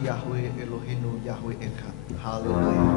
Yahweh Elohenu Yahweh Echad. Haleluya.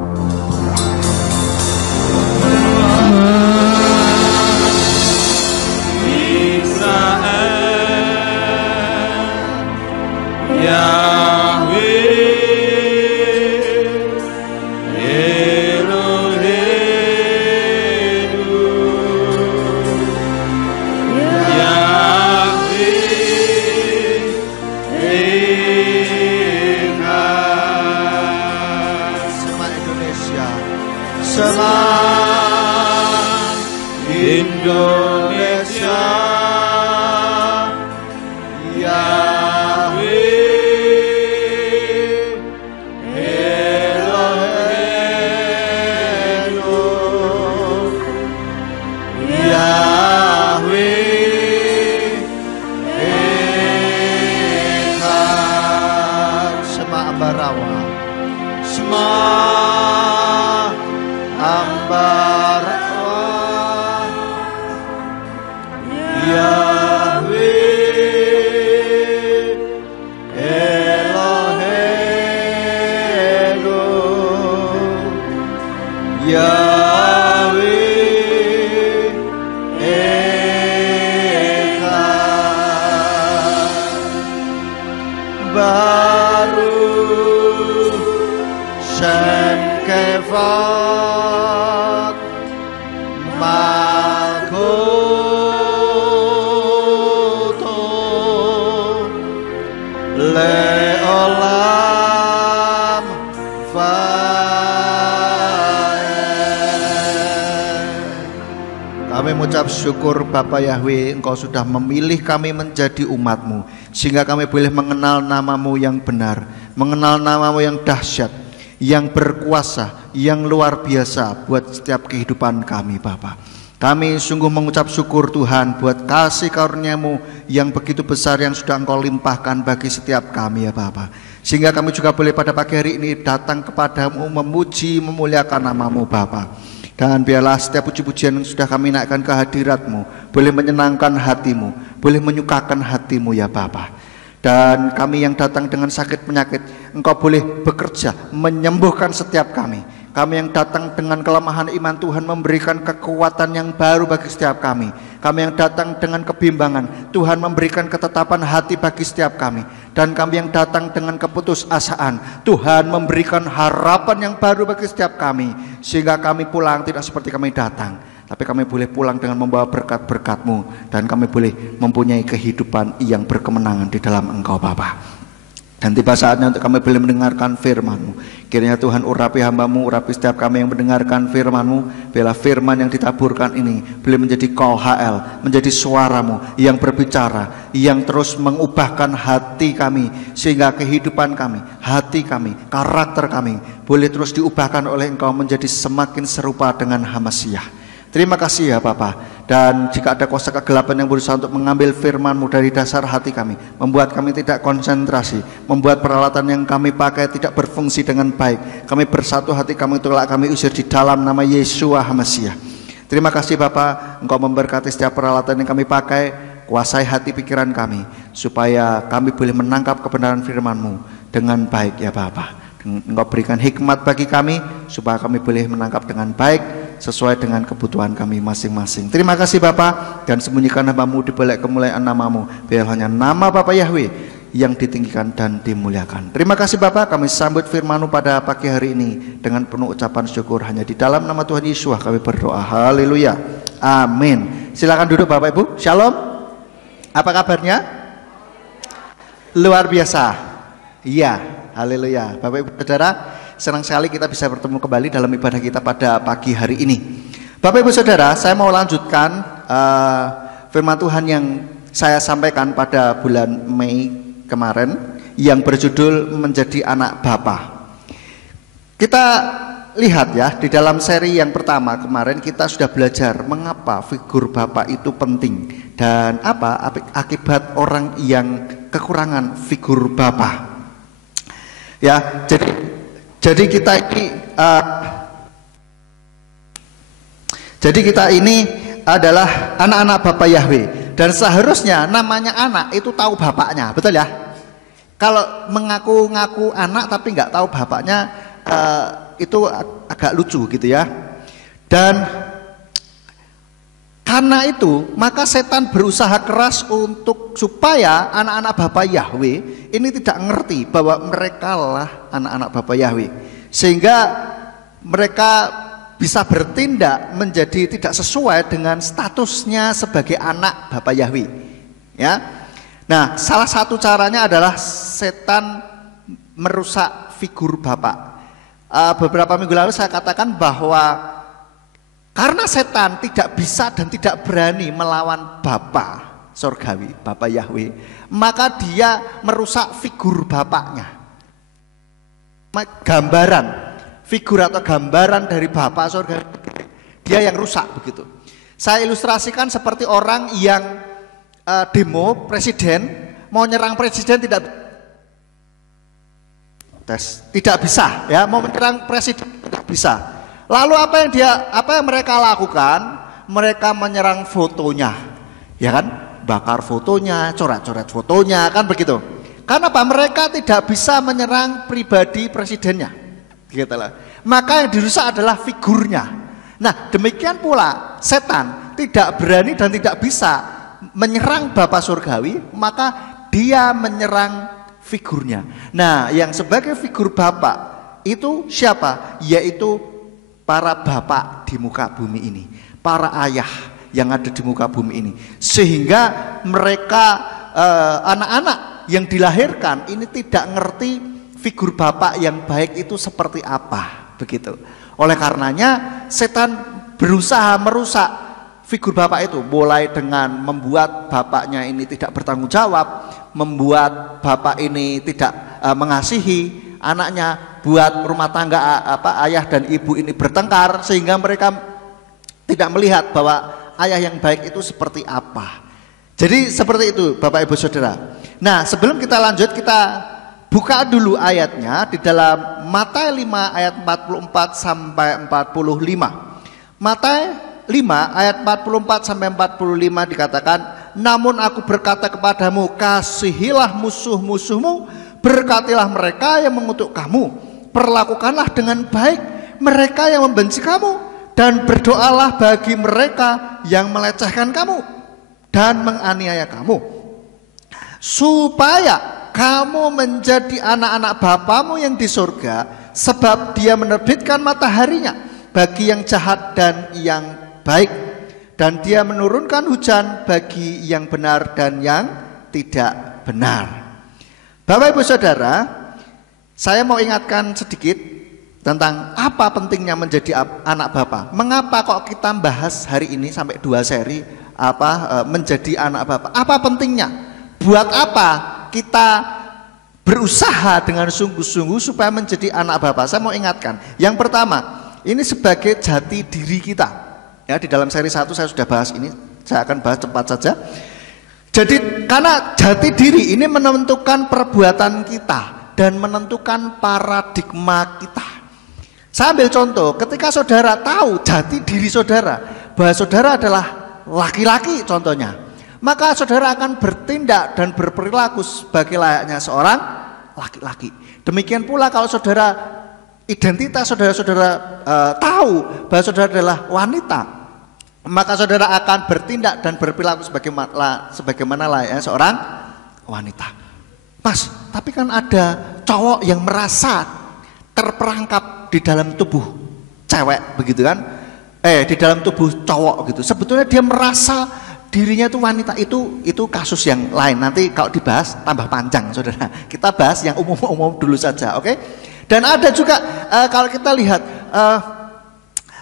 Syukur Bapa Yahweh, Engkau sudah memilih kami menjadi umat-Mu, sehingga kami boleh mengenal nama-Mu yang benar, mengenal nama-Mu yang dahsyat, yang berkuasa, yang luar biasa buat setiap kehidupan kami Bapa. Kami sungguh mengucap syukur Tuhan buat kasih karunia-Mu yang begitu besar yang sudah Engkau limpahkan bagi setiap kami ya Bapa. Sehingga kami juga boleh pada pagi hari ini datang kepadamu memuji, memuliakan nama-Mu Bapa. Dan biarlah setiap puji-pujian yang sudah kami naikkan ke hadirat-Mu boleh menyenangkan hati-Mu, boleh menyukakan hati-Mu ya Bapa. Dan kami yang datang dengan sakit penyakit, Engkau boleh bekerja menyembuhkan setiap kami. Kami yang datang dengan kelemahan iman, Tuhan memberikan kekuatan yang baru bagi setiap kami. Kami yang datang dengan kebimbangan, Tuhan memberikan ketetapan hati bagi setiap kami. Dan kami yang datang dengan keputusasaan, Tuhan memberikan harapan yang baru bagi setiap kami. Sehingga kami pulang tidak seperti kami datang, tapi kami boleh pulang dengan membawa berkat-berkat-Mu. Dan kami boleh mempunyai kehidupan yang berkemenangan di dalam Engkau Bapa. Dan tiba saatnya untuk kami boleh mendengarkan firman-Mu. Kiranya Tuhan urapi hamba-Mu, urapi setiap kami yang mendengarkan firman-Mu. Biarlah firman yang ditaburkan ini boleh menjadi Kol HL, menjadi suara-Mu yang berbicara, yang terus mengubahkan hati kami, sehingga kehidupan kami, hati kami, karakter kami boleh terus diubahkan oleh Engkau menjadi semakin serupa dengan Hamasyah. Terima kasih ya Bapa. Dan jika ada kuasa kegelapan yang berusaha untuk mengambil firman-Mu dari dasar hati kami, membuat kami tidak konsentrasi, membuat peralatan yang kami pakai tidak berfungsi dengan baik, kami bersatu hati kami tolak, kami usir di dalam nama Yesua HaMasiah. Terima kasih Bapa, Engkau memberkati setiap peralatan yang kami pakai, kuasai hati pikiran kami, supaya kami boleh menangkap kebenaran firman-Mu dengan baik ya Bapa. Engkau berikan hikmat bagi kami supaya kami boleh menangkap dengan baik sesuai dengan kebutuhan kami masing-masing. Terima kasih Bapa, dan sembunyikan hamba-Mu di balik kemuliaan nama-Mu. Biar hanya nama Bapa Yahweh yang ditinggikan dan dimuliakan. Terima kasih Bapa, kami sambut firman-Mu pada pagi hari ini dengan penuh ucapan syukur. Hanya di dalam nama Tuhan Yesus kami berdoa. Haleluya. Amin. Silakan duduk Bapak Ibu. Shalom. Apa kabarnya? Luar biasa. Iya. Haleluya. Bapak Ibu Saudara, senang sekali kita bisa bertemu kembali dalam ibadah kita pada pagi hari ini. Bapak Ibu Saudara, saya mau lanjutkan firman Tuhan yang saya sampaikan pada bulan Mei kemarin yang berjudul Menjadi Anak Bapa. Kita lihat ya, di dalam seri yang pertama kemarin kita sudah belajar mengapa figur Bapa itu penting dan apa akibat orang yang kekurangan figur Bapa. Ya, jadi kita ini adalah anak-anak Bapa Yahweh, dan seharusnya namanya anak itu tahu bapaknya, betul ya? Kalau mengaku-ngaku anak tapi nggak tahu bapaknya, itu agak lucu gitu ya. Dan karena itu maka setan berusaha keras untuk supaya anak-anak Bapa Yahweh ini tidak ngerti bahwa mereka lah anak-anak Bapa Yahweh, sehingga mereka bisa bertindak menjadi tidak sesuai dengan statusnya sebagai anak Bapa Yahweh, ya. Nah, salah satu caranya adalah setan merusak figur Bapa. Beberapa minggu lalu saya katakan bahwa karena setan tidak bisa dan tidak berani melawan Bapa Sorgawi, Bapa Yahweh, maka dia merusak figur Bapaknya. Gambaran, figur atau gambaran dari Bapa Sorgawi, dia yang rusak begitu. Saya ilustrasikan seperti orang yang demo presiden, mau nyerang presiden tidak bisa, ya, mau menyerang presiden tidak bisa. Lalu apa yang mereka lakukan? Mereka menyerang fotonya, ya kan, bakar fotonya, coret-coret fotonya, kan begitu. Karena apa? Mereka tidak bisa menyerang pribadi presidennya, gitulah. Maka yang dirusak adalah figurnya. Nah, demikian pula setan tidak berani dan tidak bisa menyerang Bapa Surgawi, maka dia menyerang figurnya. Nah, yang sebagai figur Bapa itu siapa? Yaitu para bapak di muka bumi ini, para ayah yang ada di muka bumi ini, sehingga mereka anak-anak yang dilahirkan ini tidak ngerti figur bapak yang baik itu seperti apa, begitu. Oleh karenanya setan berusaha merusak figur bapak itu, mulai dengan membuat bapaknya ini tidak bertanggung jawab, membuat bapak ini tidak mengasihi anaknya, buat rumah tangga ayah dan ibu ini bertengkar, sehingga mereka tidak melihat bahwa ayah yang baik itu seperti apa. Jadi seperti itu Bapak Ibu Saudara. Nah, sebelum kita lanjut, kita buka dulu ayatnya di dalam Matius 5 ayat 44 sampai 45. Matius 5 ayat 44 sampai 45 dikatakan, namun aku berkata kepadamu, kasihilah musuh-musuhmu, berkatilah mereka yang mengutuk kamu, perlakukanlah dengan baik mereka yang membenci kamu, dan berdoalah bagi mereka yang melecehkan kamu dan menganiaya kamu, supaya kamu menjadi anak-anak Bapamu yang di surga, sebab dia menerbitkan mataharinya bagi yang jahat dan yang baik, dan dia menurunkan hujan bagi yang benar dan yang tidak benar. Bapak Ibu Saudara, saya mau ingatkan sedikit tentang apa pentingnya menjadi anak Bapa. Mengapa kok kita bahas hari ini sampai 2 seri menjadi anak Bapa? Apa pentingnya? Buat apa kita berusaha dengan sungguh-sungguh supaya menjadi anak Bapa? Saya mau ingatkan. Yang pertama, ini sebagai jati diri kita. Ya, di dalam seri 1 saya sudah bahas ini, saya akan bahas cepat saja. Jadi karena jati diri ini menentukan perbuatan kita dan menentukan paradigma kita. Saya ambil contoh, ketika saudara tahu jati diri saudara, bahwa saudara adalah laki-laki contohnya, maka saudara akan bertindak dan berperilaku sebagai layaknya seorang laki-laki. Demikian pula kalau saudara identitas saudara tahu bahwa saudara adalah wanita, maka saudara akan bertindak dan berperilaku sebagaimana layaknya seorang wanita. Mas, tapi kan ada cowok yang merasa terperangkap di dalam tubuh cewek begitu kan, di dalam tubuh cowok gitu. Sebetulnya dia merasa dirinya itu wanita, itu kasus yang lain. Nanti kalau dibahas tambah panjang saudara. Kita bahas yang umum-umum dulu saja, oke? Dan ada juga kalau kita lihat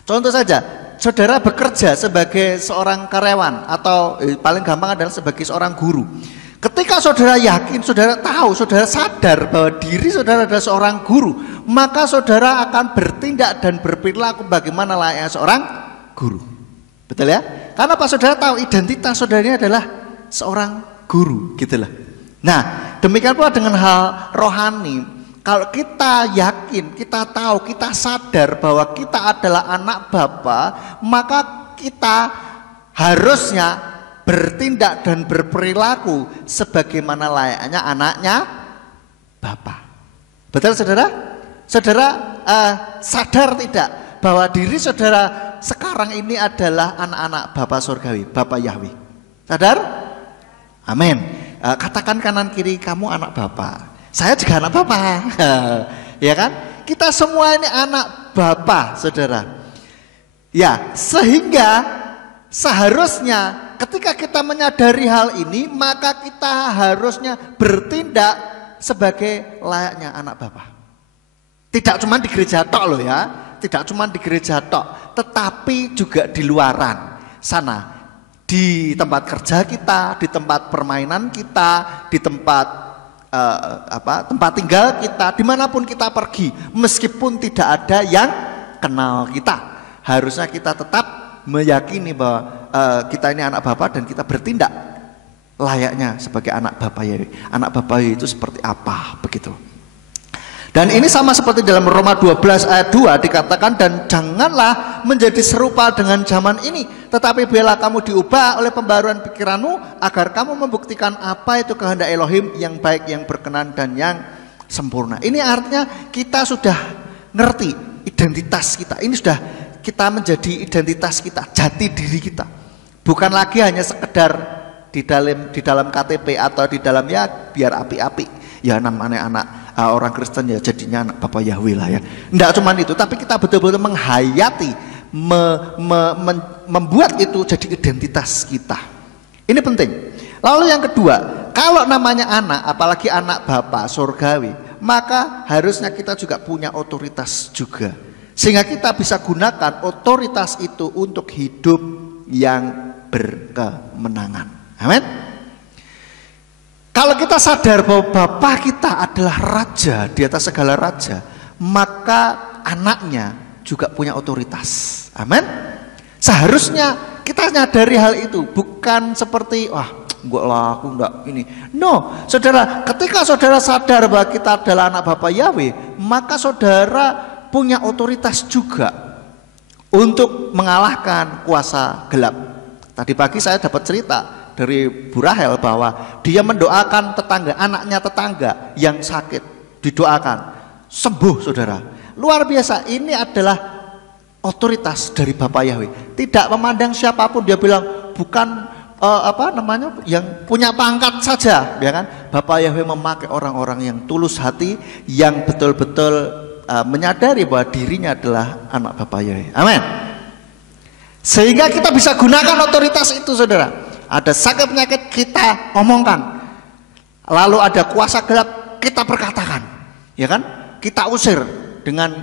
contoh saja, saudara bekerja sebagai seorang karyawan atau paling gampang adalah sebagai seorang guru. Ketika saudara yakin, saudara tahu, saudara sadar bahwa diri saudara adalah seorang guru, maka saudara akan bertindak dan berperilaku bagaimana layaknya seorang guru. Betul ya? Karena apa? Saudara tahu identitas saudaranya adalah seorang guru, gitulah. Nah, demikian pula dengan hal rohani. Kalau kita yakin, kita tahu, kita sadar bahwa kita adalah anak Bapa, maka kita harusnya bertindak dan berperilaku sebagaimana layaknya anaknya Bapa. Betul saudara? Saudara sadar tidak bahwa diri saudara sekarang ini adalah anak-anak Bapa surgawi, Bapa Yahweh? Sadar? Amin. Katakan kanan kiri, kamu anak Bapa. Saya juga anak Bapa. Ya kan? Kita semua ini anak Bapa, saudara. Ya, sehingga seharusnya ketika kita menyadari hal ini, maka kita harusnya bertindak sebagai layaknya anak Bapa. Tidak cuma di gereja tok loh ya, tidak cuma di gereja tok, tetapi juga di luaran sana, di tempat kerja kita, di tempat permainan kita, di tempat tempat tinggal kita, dimanapun kita pergi, meskipun tidak ada yang kenal kita, harusnya kita tetap meyakini bahwa kita ini anak Bapa dan kita bertindak layaknya sebagai anak Bapa Yahweh. Anak Bapa Yahweh itu seperti apa begitu. Dan ini sama seperti dalam Roma 12 ayat 2 dikatakan, dan janganlah menjadi serupa dengan zaman ini, tetapi biarlah kamu diubah oleh pembaruan pikiranmu agar kamu membuktikan apa itu kehendak Elohim yang baik, yang berkenan dan yang sempurna. Ini artinya kita sudah ngerti identitas kita. Ini sudah kita menjadi identitas kita, jati diri kita. Bukan lagi hanya sekedar di dalam KTP atau di dalam ya biar api-api ya namanya anak orang Kristen ya jadinya anak Bapa Yahweh lah ya. Enggak cuma itu, tapi kita betul-betul menghayati, membuat itu jadi identitas kita. Ini penting. Lalu yang kedua, kalau namanya anak, apalagi anak Bapa surgawi, maka harusnya kita juga punya otoritas juga, sehingga kita bisa gunakan otoritas itu untuk hidup yang berkemenangan. Amin. Kalau kita sadar bahwa Bapa kita adalah raja di atas segala raja, maka anaknya juga punya otoritas. Amin. Seharusnya kita nyadari hal itu, bukan seperti wah enggak lah aku enggak ini. No, saudara, ketika saudara sadar bahwa kita adalah anak Bapa Yahweh, maka saudara punya otoritas juga untuk mengalahkan kuasa gelap. Tadi pagi saya dapat cerita dari Bu Rahel bahwa dia mendoakan anaknya tetangga yang sakit, didoakan sembuh, saudara. Luar biasa, ini adalah otoritas dari Bapa Yahweh. Tidak memandang siapapun, dia bilang bukan yang punya pangkat saja, ya kan? Bapa Yahweh memakai orang-orang yang tulus hati, yang betul-betul menyadari bahwa dirinya adalah anak Bapa Yahweh. Amin. Sehingga kita bisa gunakan otoritas itu, saudara. Ada sakit penyakit kita omongkan, lalu ada kuasa gelap kita perkatakan, ya kan? Kita usir dengan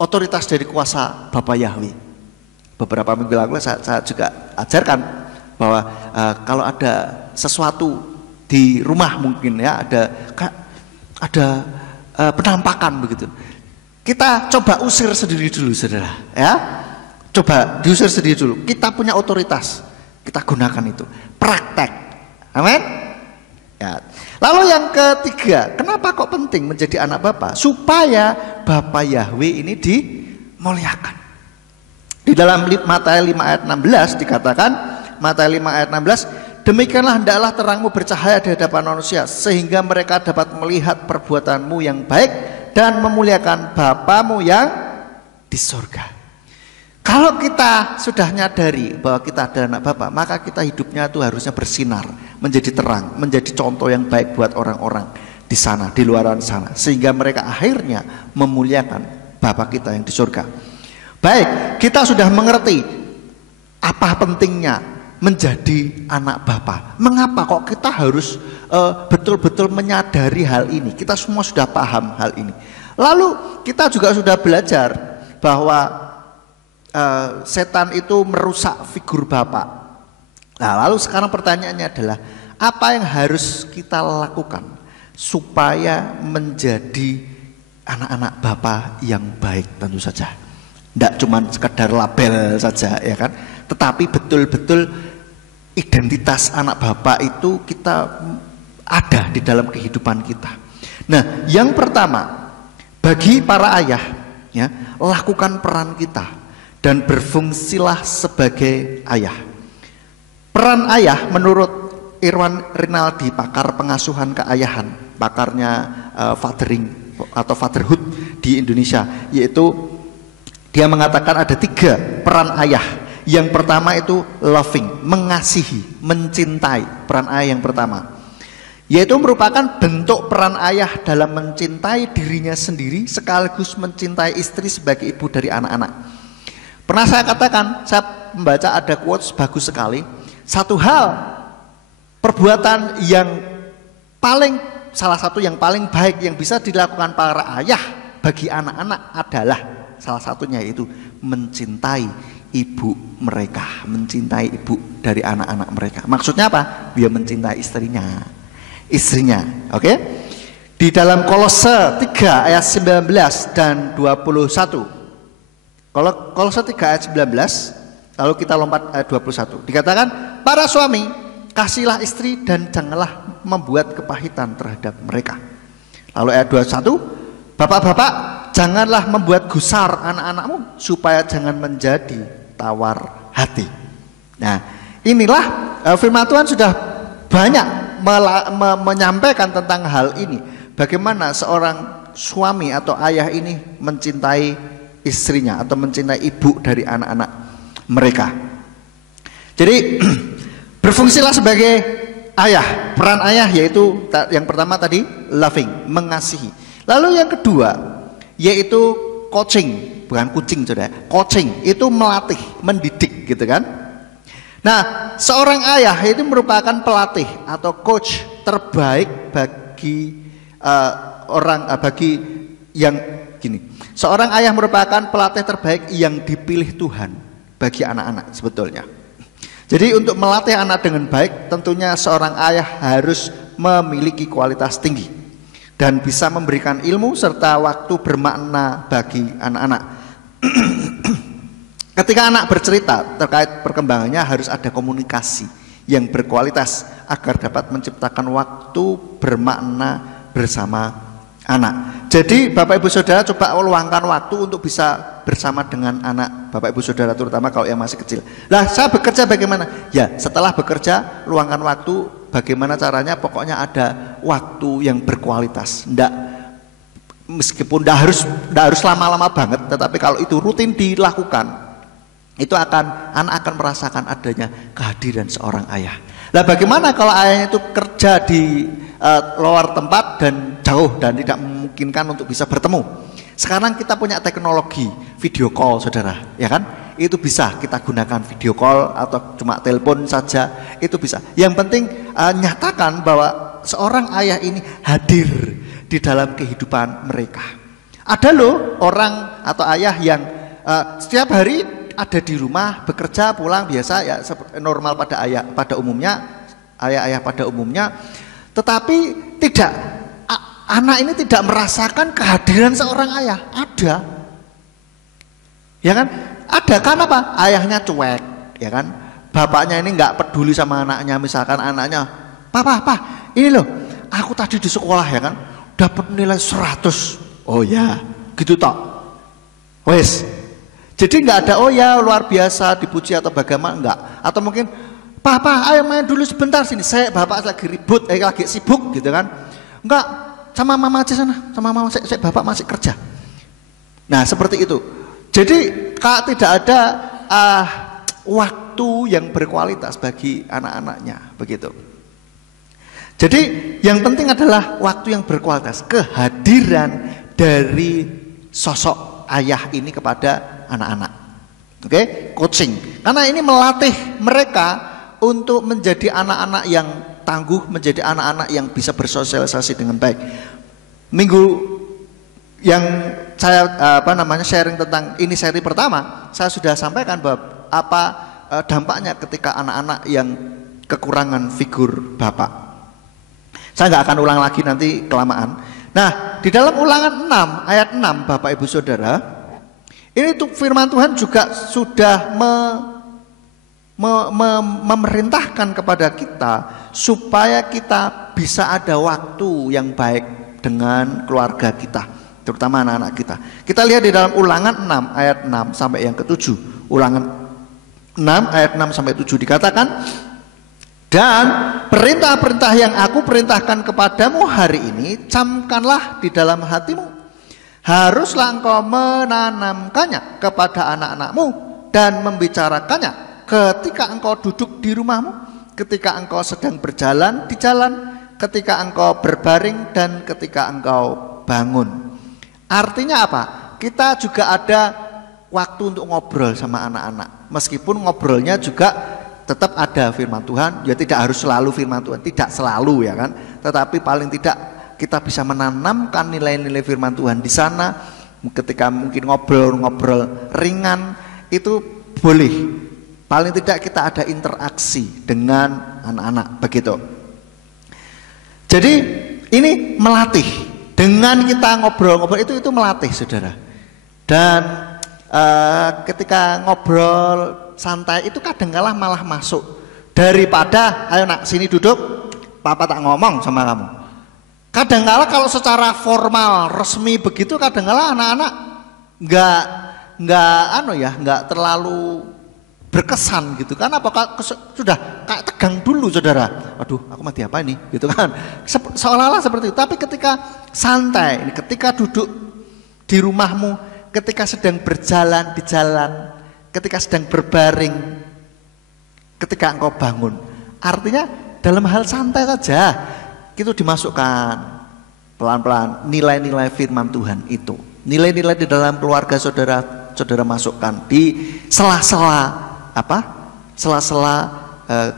otoritas dari kuasa Bapa Yahweh. Beberapa minggu lalu saya juga ajarkan bahwa kalau ada sesuatu di rumah mungkin ya ada penampakan begitu, kita coba usir sendiri dulu, saudara, ya. Coba diusir sendiri dulu. Kita punya otoritas, kita gunakan itu, praktek. Amin. Ya. Lalu yang ketiga, kenapa kok penting menjadi anak Bapa? Supaya Bapa Yahweh ini dimuliakan. Di dalam Matius 5 ayat 16 dikatakan, Matius 5 ayat 16, demikianlah hendaklah terangmu bercahaya di hadapan manusia, sehingga mereka dapat melihat perbuatanmu yang baik dan memuliakan Bapamu yang di surga. Kalau kita sudah nyadari bahwa kita adalah anak Bapa, maka kita hidupnya itu harusnya bersinar, menjadi terang, menjadi contoh yang baik buat orang-orang di sana, di luar sana, sehingga mereka akhirnya memuliakan Bapa kita yang di surga. Baik, kita sudah mengerti apa pentingnya menjadi anak Bapa. Mengapa kok kita harus betul-betul menyadari hal ini? Kita semua sudah paham hal ini. Lalu kita juga sudah belajar bahwa setan itu merusak figur Bapa. Nah, lalu sekarang pertanyaannya adalah apa yang harus kita lakukan supaya menjadi anak-anak Bapa yang baik? Tentu saja tidak cuma sekedar label saja, ya kan, tetapi betul-betul identitas anak Bapa itu kita ada di dalam kehidupan kita. Nah, yang pertama, bagi para ayah, ya, lakukan peran kita dan berfungsilah sebagai ayah. Peran ayah menurut Irwan Rinaldi, pakar pengasuhan keayahan, pakarnya fathering atau fatherhood di Indonesia, yaitu dia mengatakan ada 3 peran ayah. Yang pertama itu loving, mengasihi, mencintai, peran ayah yang pertama, yaitu merupakan bentuk peran ayah dalam mencintai dirinya sendiri sekaligus mencintai istri sebagai ibu dari anak-anak. Pernah saya katakan, saya membaca ada quotes bagus sekali. Satu hal, perbuatan yang salah satu yang paling baik yang bisa dilakukan para ayah bagi anak-anak adalah salah satunya yaitu mencintai ibu mereka, mencintai ibu dari anak-anak mereka. Maksudnya apa? Dia mencintai istrinya, oke? Di dalam Kolose 3 ayat 19 dan 21. Kalau Kolose 3 ayat 19, lalu kita lompat ayat 21. Dikatakan, para suami, kasihlah istri dan janganlah membuat kepahitan terhadap mereka. Lalu ayat 21, bapak-bapak, janganlah membuat gusar anak-anakmu supaya jangan menjadi tawar hati. Nah, inilah firman Tuhan sudah banyak menyampaikan tentang hal ini. Bagaimana seorang suami atau ayah ini mencintai istrinya atau mencintai ibu dari anak-anak mereka. Jadi berfungsilah sebagai ayah. Peran ayah yaitu yang pertama tadi loving, mengasihi. Lalu yang kedua yaitu coaching. Bukan kucing, saudara. Coaching itu melatih, mendidik, gitu kan? Nah, seorang ayah itu merupakan pelatih atau coach terbaik bagi bagi yang gini. Seorang ayah merupakan pelatih terbaik yang dipilih Tuhan bagi anak-anak sebetulnya. Jadi untuk melatih anak dengan baik, tentunya seorang ayah harus memiliki kualitas tinggi dan bisa memberikan ilmu serta waktu bermakna bagi anak-anak. Ketika anak bercerita terkait perkembangannya, harus ada komunikasi yang berkualitas agar dapat menciptakan waktu bermakna bersama anak. Jadi Bapak Ibu Saudara coba luangkan waktu untuk bisa bersama dengan anak Bapak Ibu Saudara, terutama kalau yang masih kecil. Lah, saya bekerja bagaimana? Ya, setelah bekerja luangkan waktu, bagaimana caranya? Pokoknya ada waktu yang berkualitas. Meskipun tidak harus lama-lama banget, tetapi kalau itu rutin dilakukan, itu anak akan merasakan adanya kehadiran seorang ayah. Lah, bagaimana kalau ayahnya itu kerja di luar tempat dan jauh dan tidak memungkinkan untuk bisa bertemu? Sekarang kita punya teknologi video call, saudara, ya kan? Itu bisa kita gunakan video call atau cuma telepon saja, itu bisa. Yang penting nyatakan bahwa seorang ayah ini hadir di dalam kehidupan mereka. Ada loh orang atau ayah yang setiap hari ada di rumah, bekerja, pulang biasa ya, normal pada pada umumnya, ayah-ayah pada umumnya, tetapi tidak, anak ini tidak merasakan kehadiran seorang ayah. Ada, ya kan? Ada, kan apa? Ayahnya cuek, ya kan? Bapaknya ini nggak peduli sama anaknya. Misalkan anaknya, Papa, ini loh, aku tadi di sekolah, ya kan, dapat nilai 100. Oh ya, gitu toh. Wes. Jadi nggak ada, oh ya luar biasa dipuji atau bagaimana, enggak. Atau mungkin, Papa, ayo main dulu sebentar sini, bapak lagi ribut, lagi sibuk, gitu kan. Enggak, sama mama aja sana, sama mama, saya bapak masih kerja. Nah, seperti itu. Jadi kalau tidak ada waktu yang berkualitas bagi anak-anaknya, begitu. Jadi yang penting adalah waktu yang berkualitas, kehadiran dari sosok ayah ini kepada anak-anak. Oke, coaching. Karena ini melatih mereka untuk menjadi anak-anak yang tangguh, menjadi anak-anak yang bisa bersosialisasi dengan baik. Minggu yang saya sharing tentang ini, seri pertama, saya sudah sampaikan bahwa apa dampaknya ketika anak-anak yang kekurangan figur bapak. Saya nggak akan ulang lagi, nanti kelamaan. Nah, di dalam Ulangan 6 ayat 6 Bapak Ibu Saudara, ini tuh firman Tuhan juga sudah memerintahkan kepada kita supaya kita bisa ada waktu yang baik dengan keluarga kita, terutama anak-anak kita. Kita lihat di dalam Ulangan 6 ayat 6 sampai yang ke-7. Ulangan 6 ayat 6 sampai 7 dikatakan, Dan perintah-perintah yang aku perintahkan kepadamu hari ini, camkanlah di dalam hatimu. Haruslah engkau menanamkannya kepada anak-anakmu dan membicarakannya ketika engkau duduk di rumahmu, ketika engkau sedang berjalan di jalan, ketika engkau berbaring, dan ketika engkau bangun. Artinya apa? Kita juga ada waktu untuk ngobrol sama anak-anak. Meskipun ngobrolnya juga tetap ada firman Tuhan, ya tidak harus selalu firman Tuhan, tidak selalu ya kan. Tetapi paling tidak kita bisa menanamkan nilai-nilai firman Tuhan di sana. Ketika mungkin ngobrol-ngobrol ringan itu boleh. Paling tidak kita ada interaksi dengan anak-anak begitu. Jadi ini melatih. Dengan kita ngobrol-ngobrol itu melatih saudara. Dan ketika ngobrol santai itu kadang-kala malah masuk daripada ayo nak sini duduk, papa tak ngomong sama kamu. Kadang-kala kalau secara formal resmi begitu kadang-kala anak-anak nggak terlalu berkesan gitu kan, apakah sudah kayak tegang dulu saudara, aduh aku mati apa ini gitu kan, seolah-olah seperti itu. Tapi ketika santai, ketika duduk di rumahmu, ketika sedang berjalan di jalan, ketika sedang berbaring, ketika engkau bangun, artinya dalam hal santai saja itu dimasukkan pelan-pelan nilai-nilai firman Tuhan itu. Nilai-nilai di dalam keluarga saudara masukkan di sela-sela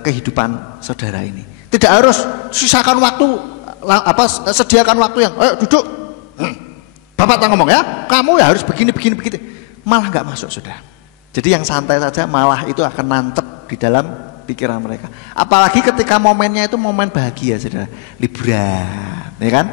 kehidupan saudara ini. Tidak harus sisakan waktu, sediakan waktu yang duduk, bapak tak ngomong ya, kamu ya harus begini, malah nggak masuk saudara. Jadi yang santai saja malah itu akan nancep di dalam pikiran mereka. Apalagi ketika momennya itu momen bahagia saudara, liburan, ya kan?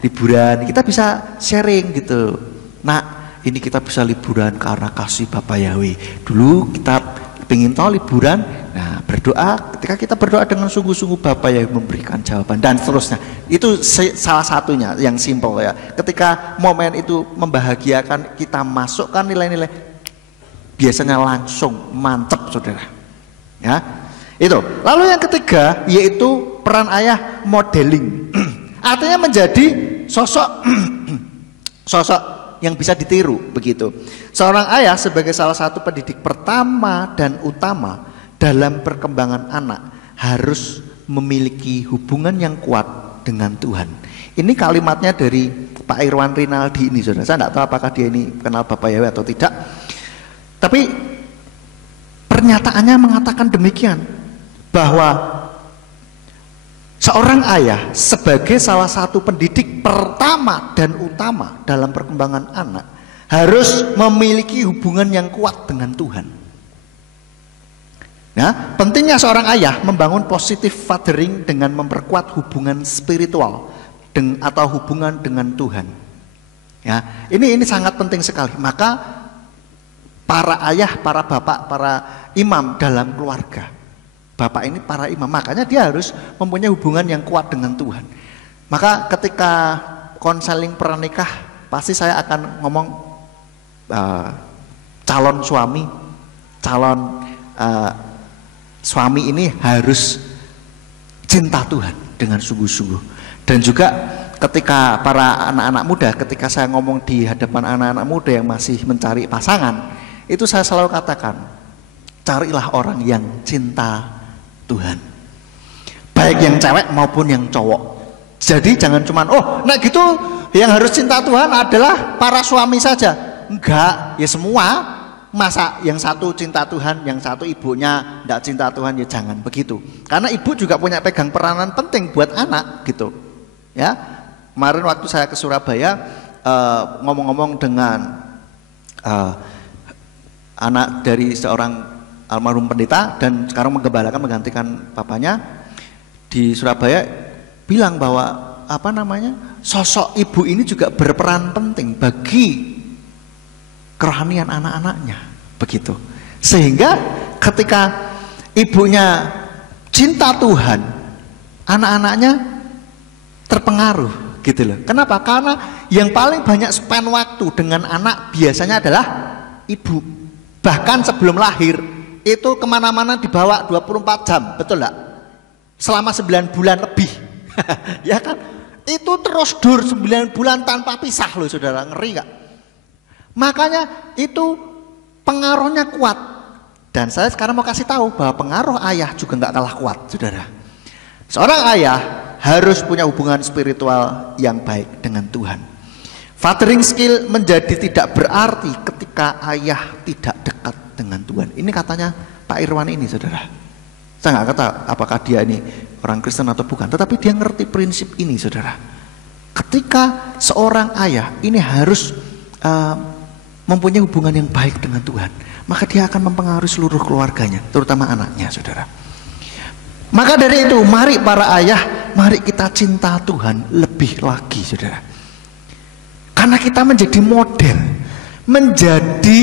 Liburan kita bisa sharing gitu. Nah ini kita bisa liburan karena kasih Bapak Yahweh. Dulu kita pengen tahu liburan, nah berdoa, ketika kita berdoa dengan sungguh-sungguh Bapak Yahweh memberikan jawaban dan seterusnya. Itu salah satunya yang simpel ya. Ketika momen itu membahagiakan, kita masukkan nilai-nilai, biasanya langsung mantap saudara. Ya, itu. Lalu yang ketiga yaitu peran ayah modeling. Artinya menjadi sosok yang bisa ditiru begitu. Seorang ayah sebagai salah satu pendidik pertama dan utama dalam perkembangan anak harus memiliki hubungan yang kuat dengan Tuhan. Ini kalimatnya dari Pak Irwan Rinaldi ini saudara. Saya tidak tahu apakah dia ini kenal Bapak Yahweh atau tidak. Tapi pernyataannya mengatakan demikian, bahwa seorang ayah sebagai salah satu pendidik pertama dan utama dalam perkembangan anak harus memiliki hubungan yang kuat dengan Tuhan. Nah, pentingnya seorang ayah membangun positive fathering dengan memperkuat hubungan spiritual atau hubungan dengan Tuhan. Ya, ini sangat penting sekali. Maka para ayah, para bapak, para imam dalam keluarga, bapak ini para imam, makanya dia harus mempunyai hubungan yang kuat dengan Tuhan. Maka ketika konseling pernikah, pasti saya akan ngomong calon suami ini harus cinta Tuhan dengan sungguh-sungguh. Dan juga ketika para anak-anak muda, ketika saya ngomong di hadapan anak-anak muda yang masih mencari pasangan, itu saya selalu katakan, carilah orang yang cinta Tuhan, baik yang cewek maupun yang cowok. Jadi jangan cuman nah gitu yang harus cinta Tuhan adalah para suami saja. Enggak, ya semua. Masa yang satu cinta Tuhan, yang satu ibunya enggak cinta Tuhan, ya jangan begitu. Karena ibu juga punya pegang peranan penting buat anak gitu. Ya, kemarin waktu saya ke Surabaya ngomong-ngomong dengan anak dari seorang almarhum pendeta dan sekarang menggembalakan menggantikan papanya di Surabaya, bilang bahwa sosok ibu ini juga berperan penting bagi kerohanian anak-anaknya begitu. Sehingga ketika ibunya cinta Tuhan, anak-anaknya terpengaruh gitu loh. Kenapa? Karena yang paling banyak spend waktu dengan anak biasanya adalah ibu. Bahkan sebelum lahir itu kemana-mana dibawa 24 jam, betul enggak? selama 9 bulan lebih. Ya kan? Itu terus 9 bulan tanpa pisah loh saudara, ngeri gak? Makanya itu pengaruhnya kuat. Dan saya sekarang mau kasih tahu bahwa pengaruh ayah juga nggak kalah kuat saudara. Seorang ayah harus punya hubungan spiritual yang baik dengan Tuhan. Fathering skill menjadi tidak berarti ketika ayah tidak dekat dengan Tuhan. Ini katanya Pak Irwan ini saudara. Saya nggak kata apakah dia ini orang Kristen atau bukan, tetapi dia ngerti prinsip ini saudara. Ketika seorang ayah ini harus mempunyai hubungan yang baik dengan Tuhan, maka dia akan mempengaruhi seluruh keluarganya, terutama anaknya saudara. Maka dari itu mari para ayah, mari kita cinta Tuhan lebih lagi saudara. Karena kita menjadi model, menjadi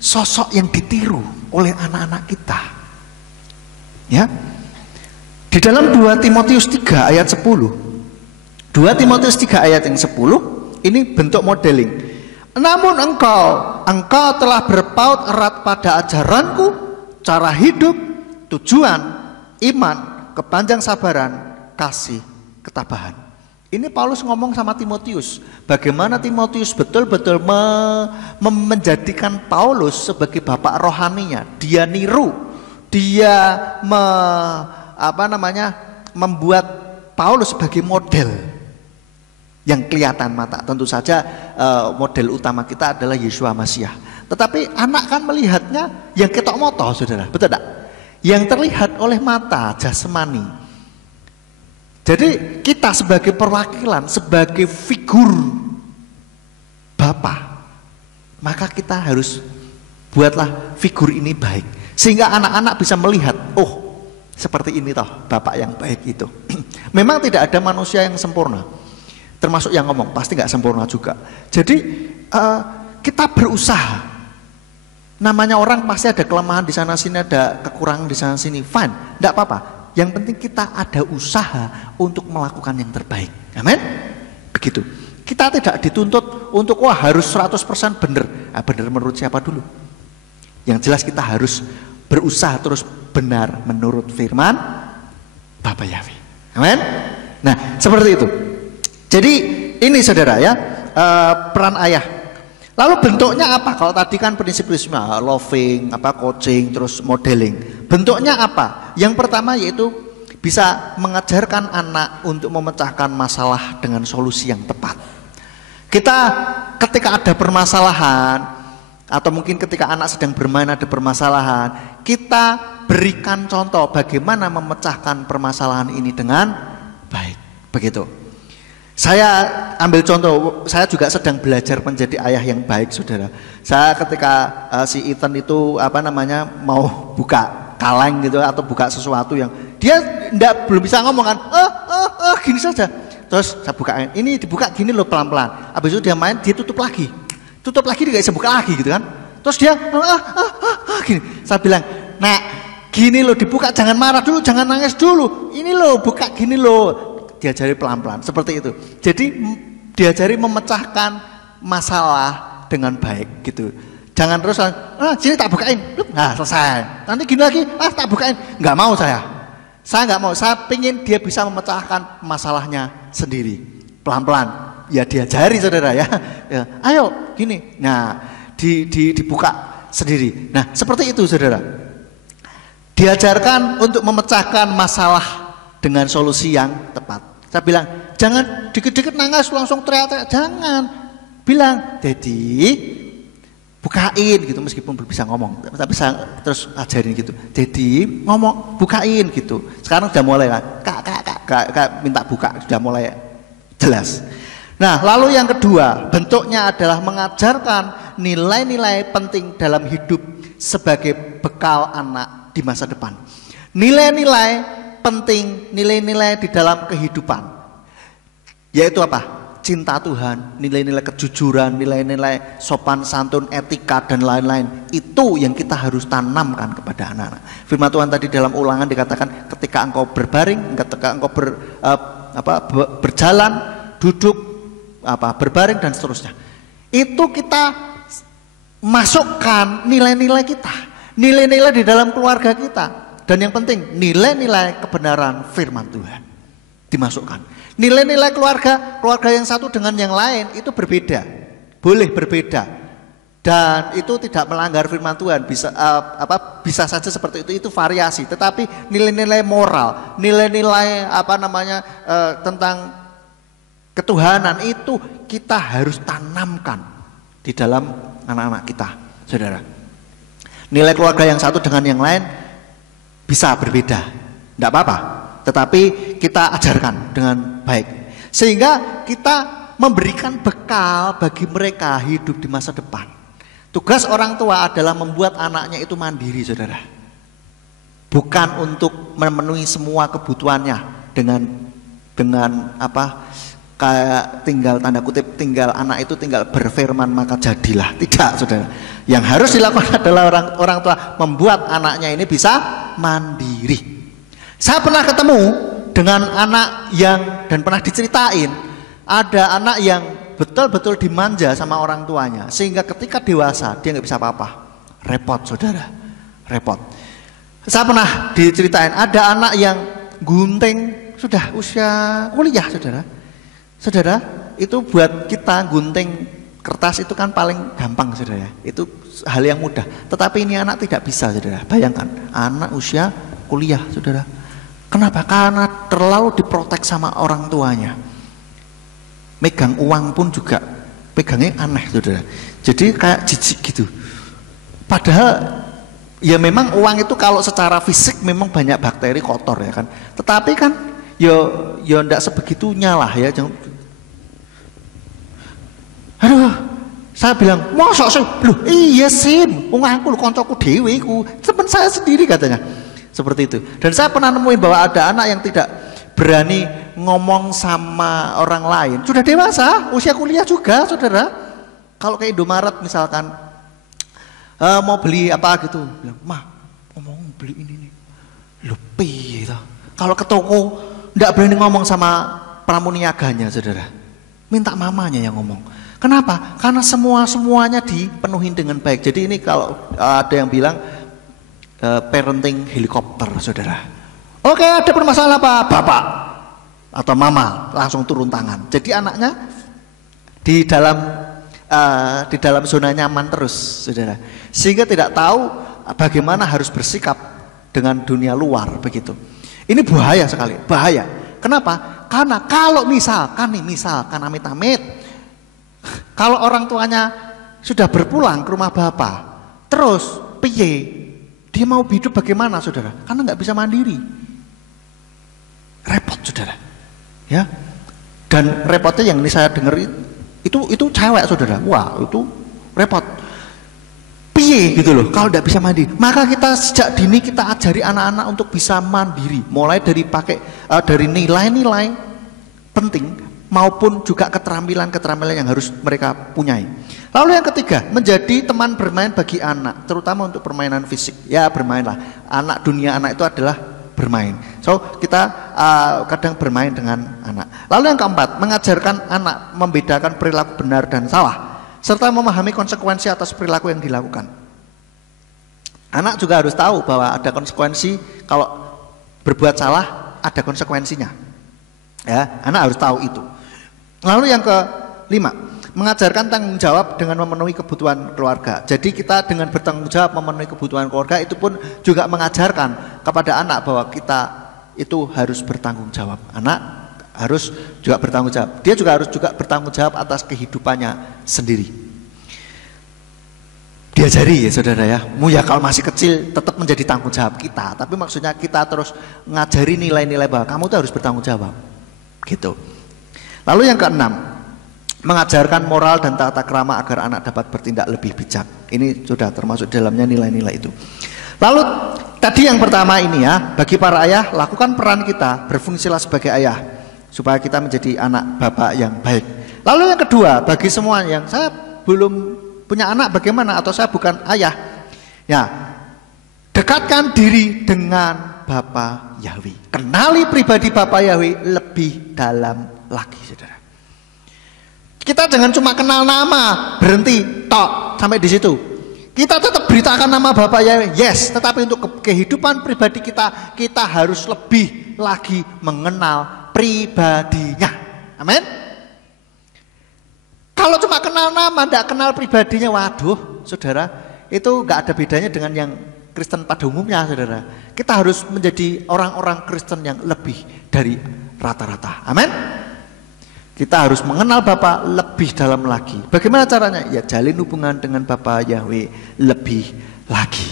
sosok yang ditiru oleh anak-anak kita. Ya. Di dalam 2 Timotius 3 ayat 10. 2 Timotius 3 ayat yang 10 ini bentuk modeling. Namun engkau telah berpaut erat pada ajaranku, cara hidup, tujuan, iman, kepanjang sabaran, kasih, ketabahan. Ini Paulus ngomong sama Timotius. Bagaimana Timotius betul-betul menjadikan Paulus sebagai bapak rohaninya. Dia niru, dia membuat Paulus sebagai model yang kelihatan mata. Tentu saja model utama kita adalah Yesus Masiah. Tetapi anak kan melihatnya yang ketok moto saudara, betul tak? Yang terlihat oleh mata jasmani. Jadi kita sebagai perwakilan, sebagai figur Bapa, maka kita harus buatlah figur ini baik, sehingga anak-anak bisa melihat, oh seperti ini toh Bapak yang baik itu. Memang tidak ada manusia yang sempurna, termasuk yang ngomong pasti nggak sempurna juga. Jadi kita berusaha. Namanya orang pasti ada kelemahan di sana sini, ada kekurangan di sana sini, fine, tidak apa-apa. Yang penting kita ada usaha untuk melakukan yang terbaik. Amin. Begitu. Kita tidak dituntut untuk wah harus 100% benar. Nah, benar menurut siapa dulu? Yang jelas kita harus berusaha terus benar menurut firman Bapa Yahweh. Amin. Nah, seperti itu. Jadi ini saudara ya, peran ayah. Lalu bentuknya apa? Kalau tadi kan prinsip-prinsipnya loving, coaching, terus modeling. Bentuknya apa? Yang pertama yaitu bisa mengajarkan anak untuk memecahkan masalah dengan solusi yang tepat. Kita ketika ada permasalahan, atau mungkin ketika anak sedang bermain ada permasalahan, kita berikan contoh bagaimana memecahkan permasalahan ini dengan baik. Begitu. Saya ambil contoh, saya juga sedang belajar menjadi ayah yang baik saudara. Saya ketika si Ethan itu mau buka kaleng gitu atau buka sesuatu yang dia belum bisa ngomong kan, gini saja. Terus saya bukain, ini dibuka gini loh pelan-pelan. Habis itu dia main, dia tutup lagi dia gak bisa buka lagi gitu kan. Terus dia gini. Saya bilang, nah gini loh dibuka, jangan marah dulu, jangan nangis dulu. Ini loh buka gini loh. Diajari pelan-pelan seperti itu. Jadi diajari memecahkan masalah dengan baik gitu. Jangan terus sini tak bukain, nah selesai. Nanti gini lagi, tak bukain. Nggak mau saya nggak mau. Saya pingin dia bisa memecahkan masalahnya sendiri, pelan-pelan. Ya diajari saudara ya. Ayo gini. Nah dibuka sendiri. Nah seperti itu saudara. Diajarkan untuk memecahkan masalah dengan solusi yang tepat. Saya bilang, jangan dikit-dikit nangis langsung teriak-teriak, jangan. Bilang, Dedi, bukain gitu, meskipun belum bisa ngomong. Tapi saya terus ajarin gitu. Dedi, ngomong, bukain gitu. Sekarang udah mulai kan, kak, minta buka, sudah mulai jelas. Nah, lalu yang kedua, bentuknya adalah mengajarkan nilai-nilai penting dalam hidup sebagai bekal anak di masa depan. Nilai-nilai penting, nilai-nilai di dalam kehidupan, yaitu apa? Cinta Tuhan, nilai-nilai kejujuran, nilai-nilai sopan santun, etika dan lain-lain. Itu yang kita harus tanamkan kepada anak-anak. Firman Tuhan tadi dalam Ulangan dikatakan ketika engkau berbaring, ketika engkau berjalan, duduk, berbaring dan seterusnya. Itu kita masukkan nilai-nilai kita, nilai-nilai di dalam keluarga kita. Dan yang penting nilai-nilai kebenaran firman Tuhan dimasukkan. Nilai-nilai keluarga yang satu dengan yang lain itu berbeda, boleh berbeda, dan itu tidak melanggar firman Tuhan. Bisa saja seperti itu variasi. Tetapi nilai-nilai moral, nilai-nilai tentang ketuhanan itu kita harus tanamkan di dalam anak-anak kita, saudara. Nilai keluarga yang satu dengan yang lain bisa berbeda, tidak apa-apa, tetapi kita ajarkan dengan baik sehingga kita memberikan bekal bagi mereka hidup di masa depan. Tugas orang tua adalah membuat anaknya itu mandiri, saudara, bukan untuk memenuhi semua kebutuhannya dengan kayak tinggal tanda kutip tinggal anak itu tinggal berfirman maka jadilah. Tidak, saudara. Yang harus dilakukan adalah orang tua membuat anaknya ini bisa mandiri. Saya pernah ketemu dengan anak dan pernah diceritain ada anak yang betul-betul dimanja sama orang tuanya sehingga ketika dewasa dia nggak bisa apa-apa. Repot, saudara, repot. Saya pernah diceritain ada anak yang gunting sudah usia kuliah, saudara. Saudara, itu buat kita gunting kertas itu kan paling gampang, saudara. Itu hal yang mudah. Tetapi ini anak tidak bisa, saudara. Bayangkan, anak usia kuliah, saudara. Kenapa? Karena terlalu diprotek sama orang tuanya. Megang uang pun juga pegangnya aneh, saudara. Jadi kayak jijik gitu. Padahal ya memang uang itu kalau secara fisik memang banyak bakteri kotor ya kan. Tetapi kan yo ndak sebegitunya lah ya. Aduh, saya bilang, mosok sih? Loh, iya sih, wong aku koncoku dhewe iku, teman saya sendiri katanya. Seperti itu. Dan saya pernah nemuin bahwa ada anak yang tidak berani ngomong sama orang lain. Sudah dewasa, usia kuliah juga, saudara. Kalau ke Indomaret misalkan mau beli apa gitu, bilang, "Mah, ngomong beli ini nih." Loh, piye toh? Kalau ke toko enggak berani ngomong sama pramuniaganya, saudara. Minta mamanya yang ngomong. Kenapa? Karena semuanya dipenuhi dengan baik. Jadi ini kalau ada yang bilang parenting helikopter, saudara. Oke, ada permasalahan apa? Bapak atau mama langsung turun tangan. Jadi anaknya di dalam zona nyaman terus, saudara. Sehingga tidak tahu bagaimana harus bersikap dengan dunia luar begitu. Ini bahaya sekali, bahaya. Kenapa? Karena kalau misalkan amit-amit kalau orang tuanya sudah berpulang ke rumah bapak, terus piye? Dia mau hidup bagaimana, saudara? Karena nggak bisa mandiri. Repot, saudara. Ya. Dan repotnya yang ini saya dengar itu cewek, saudara. Wah, itu repot. Piye gitu loh, kalau nggak bisa mandiri. Maka kita sejak dini kita ajari anak-anak untuk bisa mandiri, mulai dari dari nilai-nilai penting maupun juga keterampilan yang harus mereka punyai. Lalu yang ketiga, menjadi teman bermain bagi anak, terutama untuk permainan fisik. Ya, bermainlah. Dunia anak itu adalah bermain. So, kita kadang bermain dengan anak. Lalu yang keempat, mengajarkan anak membedakan perilaku benar dan salah, serta memahami konsekuensi atas perilaku yang dilakukan. Anak juga harus tahu bahwa ada konsekuensi kalau berbuat salah, ada konsekuensinya. Ya, anak harus tahu itu. Lalu yang kelima, mengajarkan tanggung jawab dengan memenuhi kebutuhan keluarga. Jadi kita dengan bertanggung jawab memenuhi kebutuhan keluarga itu pun juga mengajarkan kepada anak bahwa kita itu harus bertanggung jawab. Anak harus juga bertanggung jawab. Dia juga harus bertanggung jawab atas kehidupannya sendiri. Diajari ya, saudara ya. Ya kalau masih kecil tetap menjadi tanggung jawab kita. Tapi maksudnya kita terus ngajari nilai-nilai bahwa kamu tuh harus bertanggung jawab. Gitu. Lalu yang keenam, mengajarkan moral dan tata krama agar anak dapat bertindak lebih bijak. Ini sudah termasuk dalamnya nilai-nilai itu. Lalu tadi yang pertama ini ya, bagi para ayah lakukan peran kita, berfungsilah sebagai ayah supaya kita menjadi anak bapak yang baik. Lalu yang kedua, bagi semua yang saya belum punya anak bagaimana atau saya bukan ayah, ya dekatkan diri dengan Bapa Yahweh. Kenali pribadi Bapa Yahweh lebih dalam lagi, saudara. Kita jangan cuma kenal nama, berhenti tok sampai di situ. Kita tetap beritakan nama Bapa Yahweh, yes, tetapi untuk kehidupan pribadi kita harus lebih lagi mengenal pribadinya. Amin. Kalau cuma kenal nama, tidak kenal pribadinya, waduh, saudara, itu nggak ada bedanya dengan yang Kristen pada umumnya, saudara. Kita harus menjadi orang-orang Kristen yang lebih dari rata-rata. Amin. Kita harus mengenal Bapa lebih dalam lagi. Bagaimana caranya? Ya jalin hubungan dengan Bapa Yahweh lebih lagi.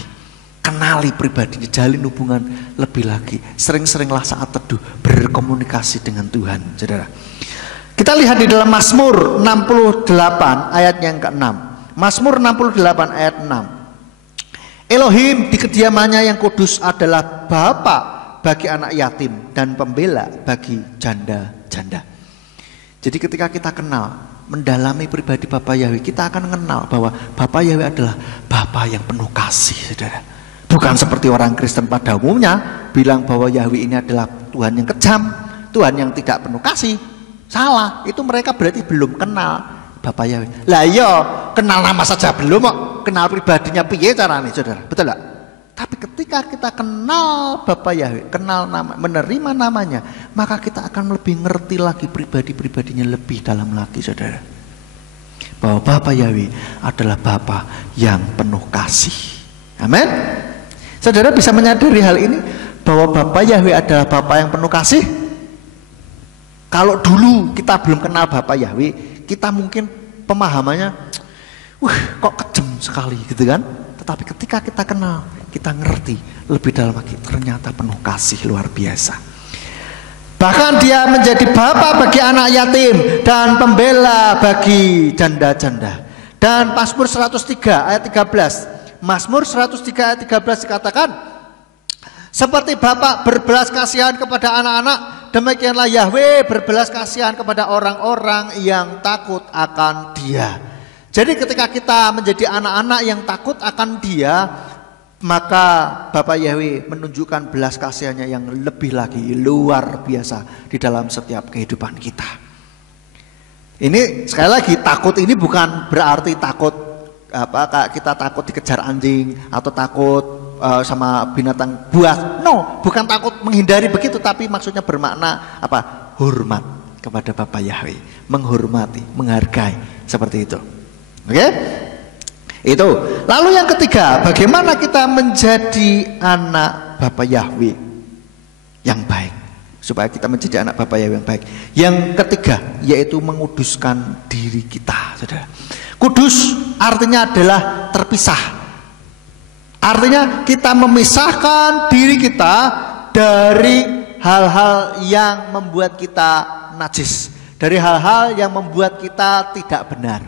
Kenali pribadinya, jalin hubungan lebih lagi. Sering-seringlah saat teduh berkomunikasi dengan Tuhan, saudara. Kita lihat di dalam Mazmur 68 ayat yang ke-6. Mazmur 68 ayat 6. Elohim di kediamannya yang kudus adalah Bapa bagi anak yatim dan pembela bagi janda-janda. Jadi ketika kita kenal, mendalami pribadi Bapa Yahweh, kita akan mengenal bahwa Bapa Yahweh adalah Bapa yang penuh kasih, saudara. Bukan seperti orang Kristen pada umumnya bilang bahwa Yahweh ini adalah Tuhan yang kejam, Tuhan yang tidak penuh kasih. Salah, itu mereka berarti belum kenal Bapa Yahweh. Lah iya, kenal nama saja belum kok, kenal pribadinya piye caranya, saudara. Betul enggak? Tapi ketika kita kenal Bapa Yahweh, kenal nama, menerima namanya, maka kita akan lebih ngerti lagi pribadi-pribadinya lebih dalam lagi, saudara. Bahwa Bapa Yahweh adalah Bapa yang penuh kasih. Amin. Saudara bisa menyadari hal ini, bahwa Bapa Yahweh adalah Bapa yang penuh kasih. Kalau dulu kita belum kenal Bapa Yahweh, kita mungkin pemahamannya, wah kok kejam sekali gitu kan. Tetapi ketika kita kenal, kita ngerti lebih dalam lagi, ternyata penuh kasih luar biasa. Bahkan dia menjadi bapa bagi anak yatim dan pembela bagi janda-janda. Dan Mazmur 103 ayat 13. Mazmur 103 ayat 13 dikatakan, seperti Bapa berbelas kasihan kepada anak-anak, demikianlah Yahweh berbelas kasihan kepada orang-orang yang takut akan Dia. Jadi ketika kita menjadi anak-anak yang takut akan Dia, maka Bapa Yahweh menunjukkan belas kasihannya yang lebih lagi luar biasa di dalam setiap kehidupan kita. Ini sekali lagi, takut ini bukan berarti takut kita takut dikejar anjing atau takut sama binatang buas. No, bukan takut menghindari begitu, tapi maksudnya bermakna apa? Hormat kepada Bapa Yahweh, menghormati, menghargai, seperti itu. Oke? Itu. Lalu yang ketiga, bagaimana kita menjadi anak Bapa Yahweh yang baik, supaya kita menjadi anak Bapa Yahweh yang baik. Yang ketiga, yaitu menguduskan diri kita, saudara. Kudus artinya adalah terpisah. Artinya kita memisahkan diri kita dari hal-hal yang membuat kita najis, dari hal-hal yang membuat kita tidak benar,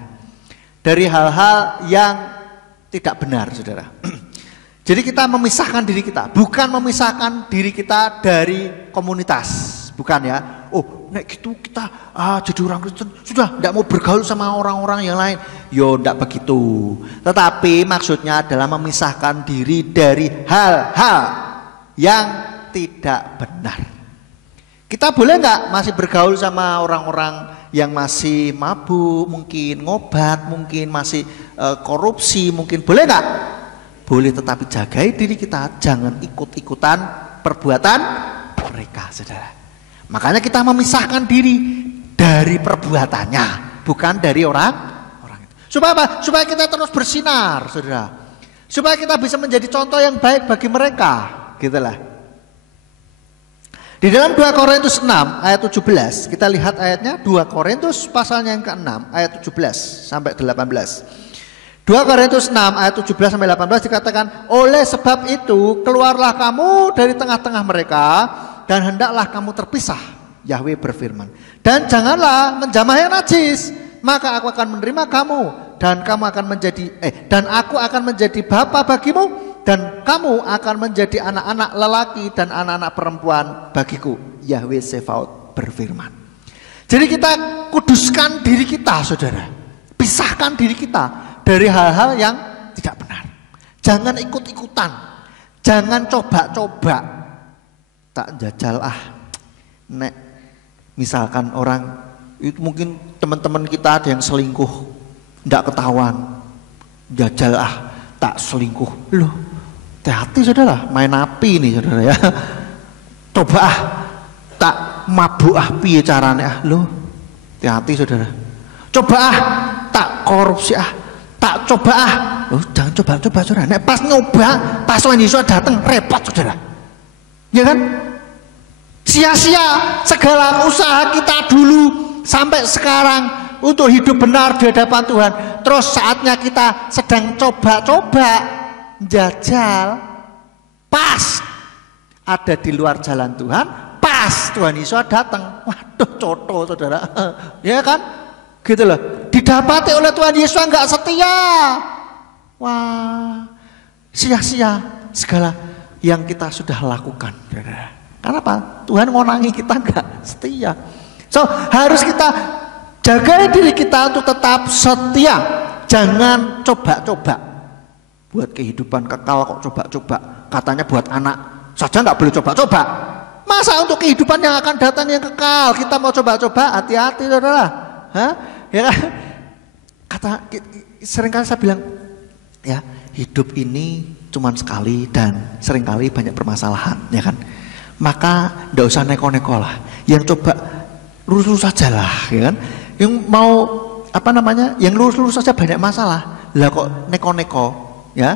dari hal-hal yang tidak benar, saudara. Jadi kita memisahkan diri kita, bukan memisahkan diri kita dari komunitas, bukan ya. Oh, nek gitu kita jadi orang Kristen sudah tidak mau bergaul sama orang-orang yang lain. Yo, tidak begitu. Tetapi maksudnya adalah memisahkan diri dari hal-hal yang tidak benar. Kita boleh nggak masih bergaul sama orang-orang yang masih mabuk, mungkin ngobat, mungkin masih korupsi, mungkin boleh nggak? Boleh, tetapi jagai diri kita, jangan ikut-ikutan perbuatan mereka, saudara. Makanya kita memisahkan diri dari perbuatannya, bukan dari orang itu. Supaya apa? Supaya kita terus bersinar, saudara. Supaya kita bisa menjadi contoh yang baik bagi mereka, gitulah. Di dalam 2 Korintus 6 ayat 17, kita lihat ayatnya, 2 Korintus pasalnya yang ke-6 ayat 17 sampai 18. 2 Korintus 6 ayat 17 sampai 18 dikatakan, oleh sebab itu keluarlah kamu dari tengah-tengah mereka dan hendaklah kamu terpisah, Yahweh berfirman. Dan janganlah menjamah yang najis, maka aku akan menerima kamu dan kamu akan menjadi dan aku akan menjadi bapa bagimu dan kamu akan menjadi anak-anak lelaki dan anak-anak perempuan bagiku, Yahweh Sebaot berfirman. Jadi kita kuduskan diri kita, saudara. Pisahkan diri kita dari hal-hal yang tidak benar. Jangan ikut-ikutan, jangan coba-coba. Tak jajal nek misalkan orang itu, mungkin teman-teman kita ada yang selingkuh, tidak ketahuan, jajal tak selingkuh. Loh, hati-hati saudara, main api nih saudara ya. Coba tak mabuk piye carane loh. Hati-hati saudara. Coba tak korupsi tak coba loh, jangan coba-coba saudara. Nek pas nyoba, pas Tuhan Yesus datang repot saudara. Ya kan? Sia-sia segala usaha kita dulu sampai sekarang untuk hidup benar di hadapan Tuhan. Terus saatnya kita sedang coba-coba jajal, pas ada di luar jalan Tuhan, pas Tuhan Yesus datang, waduh coto saudara. Ya kan? Gitu loh. Didapati oleh Tuhan Yesus enggak setia. Wah, sia-sia segala yang kita sudah lakukan saudara. Kenapa? Tuhan ngonangi kita enggak setia. So harus kita jaga diri kita untuk tetap setia. Jangan coba-coba buat kehidupan kekal kok coba-coba. Katanya buat anak saja nggak boleh coba-coba. Masa untuk kehidupan yang akan datang yang kekal kita mau coba-coba? Hati-hati saudara. Hah? Ya kan? Seringkali saya bilang ya hidup ini cuma sekali dan seringkali banyak permasalahan, ya kan? Maka nggak usah neko-neko lah. Yang coba lurus-lurus saja lah, ya kan? Yang mau apa namanya? Yang lurus-lurus saja banyak masalah. Lah kok neko-neko, ya?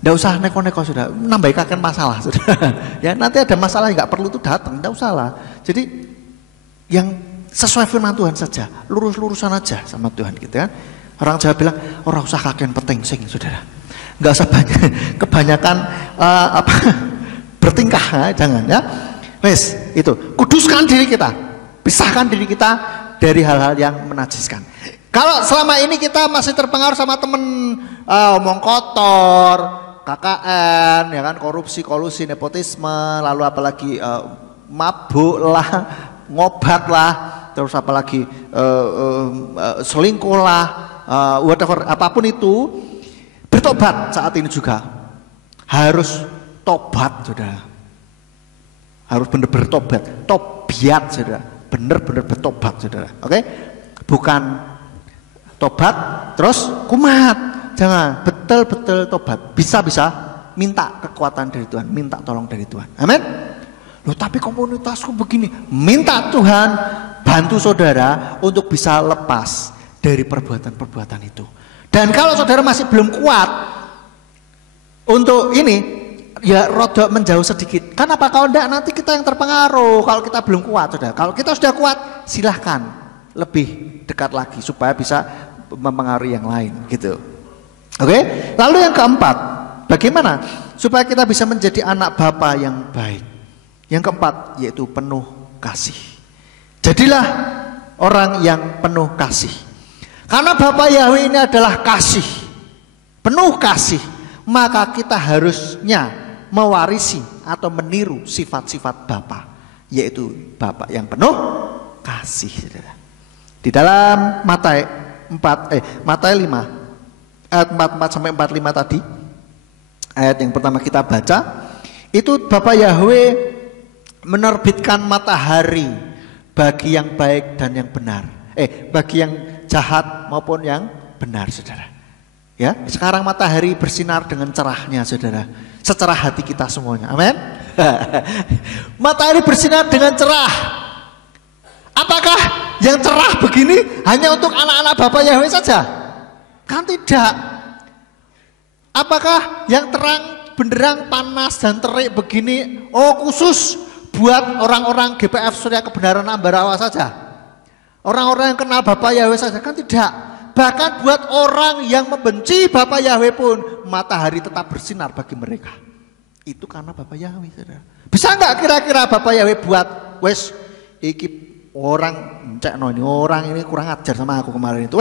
Nggak usah neko-neko sudah, nambahkan masalah sudah. Ya nanti ada masalah nggak perlu tuh datang, nggak usah lah. Jadi yang sesuai firman Tuhan saja, lurus-lurusan aja sama Tuhan gitu kan. Orang Jawa bilang, orang usah kakean petengsing saudara. Nggak usah banyak, kebanyakan bertingkah, jangan ya. Wes itu, kuduskan diri kita, pisahkan diri kita dari hal-hal yang menajiskan. Kalau selama ini kita masih terpengaruh sama temen omong kotor, KKN, ya kan, korupsi, kolusi, nepotisme, lalu apalagi mabuk lah, ngobat lah, terus apalagi selingkuh lah, whatever, apapun itu, bertobat saat ini juga harus tobat saudara, harus benar-benar tobiat saudara, benar-benar bertobat saudara, oke? Bukan tobat terus kumat, jangan, betul-betul tobat, bisa-bisa minta kekuatan dari Tuhan, minta tolong dari Tuhan, amin. Loh tapi komunitasku begini, minta Tuhan bantu saudara untuk bisa lepas dari perbuatan-perbuatan itu. Dan kalau saudara masih belum kuat untuk ini, ya rodok menjauh sedikit. Kenapa? Kalau enggak nanti kita yang terpengaruh. Kalau kita belum kuat saudara. Kalau kita sudah kuat, silahkan lebih dekat lagi supaya bisa mempengaruhi yang lain gitu. Oke? Lalu yang keempat, bagaimana supaya kita bisa menjadi anak Bapa yang baik? Yang keempat yaitu penuh kasih. Jadilah orang yang penuh kasih. Karena Bapa Yahweh ini adalah kasih, penuh kasih, maka kita harusnya mewarisi atau meniru sifat-sifat Bapa, yaitu Bapa yang penuh kasih. Di dalam Matayi 5 ayat 44 sampai 45 tadi, ayat yang pertama kita baca, itu Bapa Yahweh menerbitkan matahari bagi yang baik dan yang benar, bagi yang jahat maupun yang benar saudara. Ya, sekarang matahari bersinar dengan cerahnya saudara, secerah hati kita semuanya, amin. Matahari bersinar dengan cerah. Apakah yang cerah begini hanya untuk anak-anak Bapa Yahweh saja? Kan tidak. Apakah yang terang benderang panas dan terik begini khusus buat orang-orang GPF Surya Kebenaran Ambarawa saja, orang-orang yang kenal Bapa Yahweh saja? Kan tidak. Bahkan buat orang yang membenci Bapa Yahweh pun matahari tetap bersinar bagi mereka. Itu karena Bapa Yahweh saudara. Bisa nggak kira-kira Bapa Yahweh buat wes iki orang cekno ini, orang ini kurang ajar sama aku kemarin itu,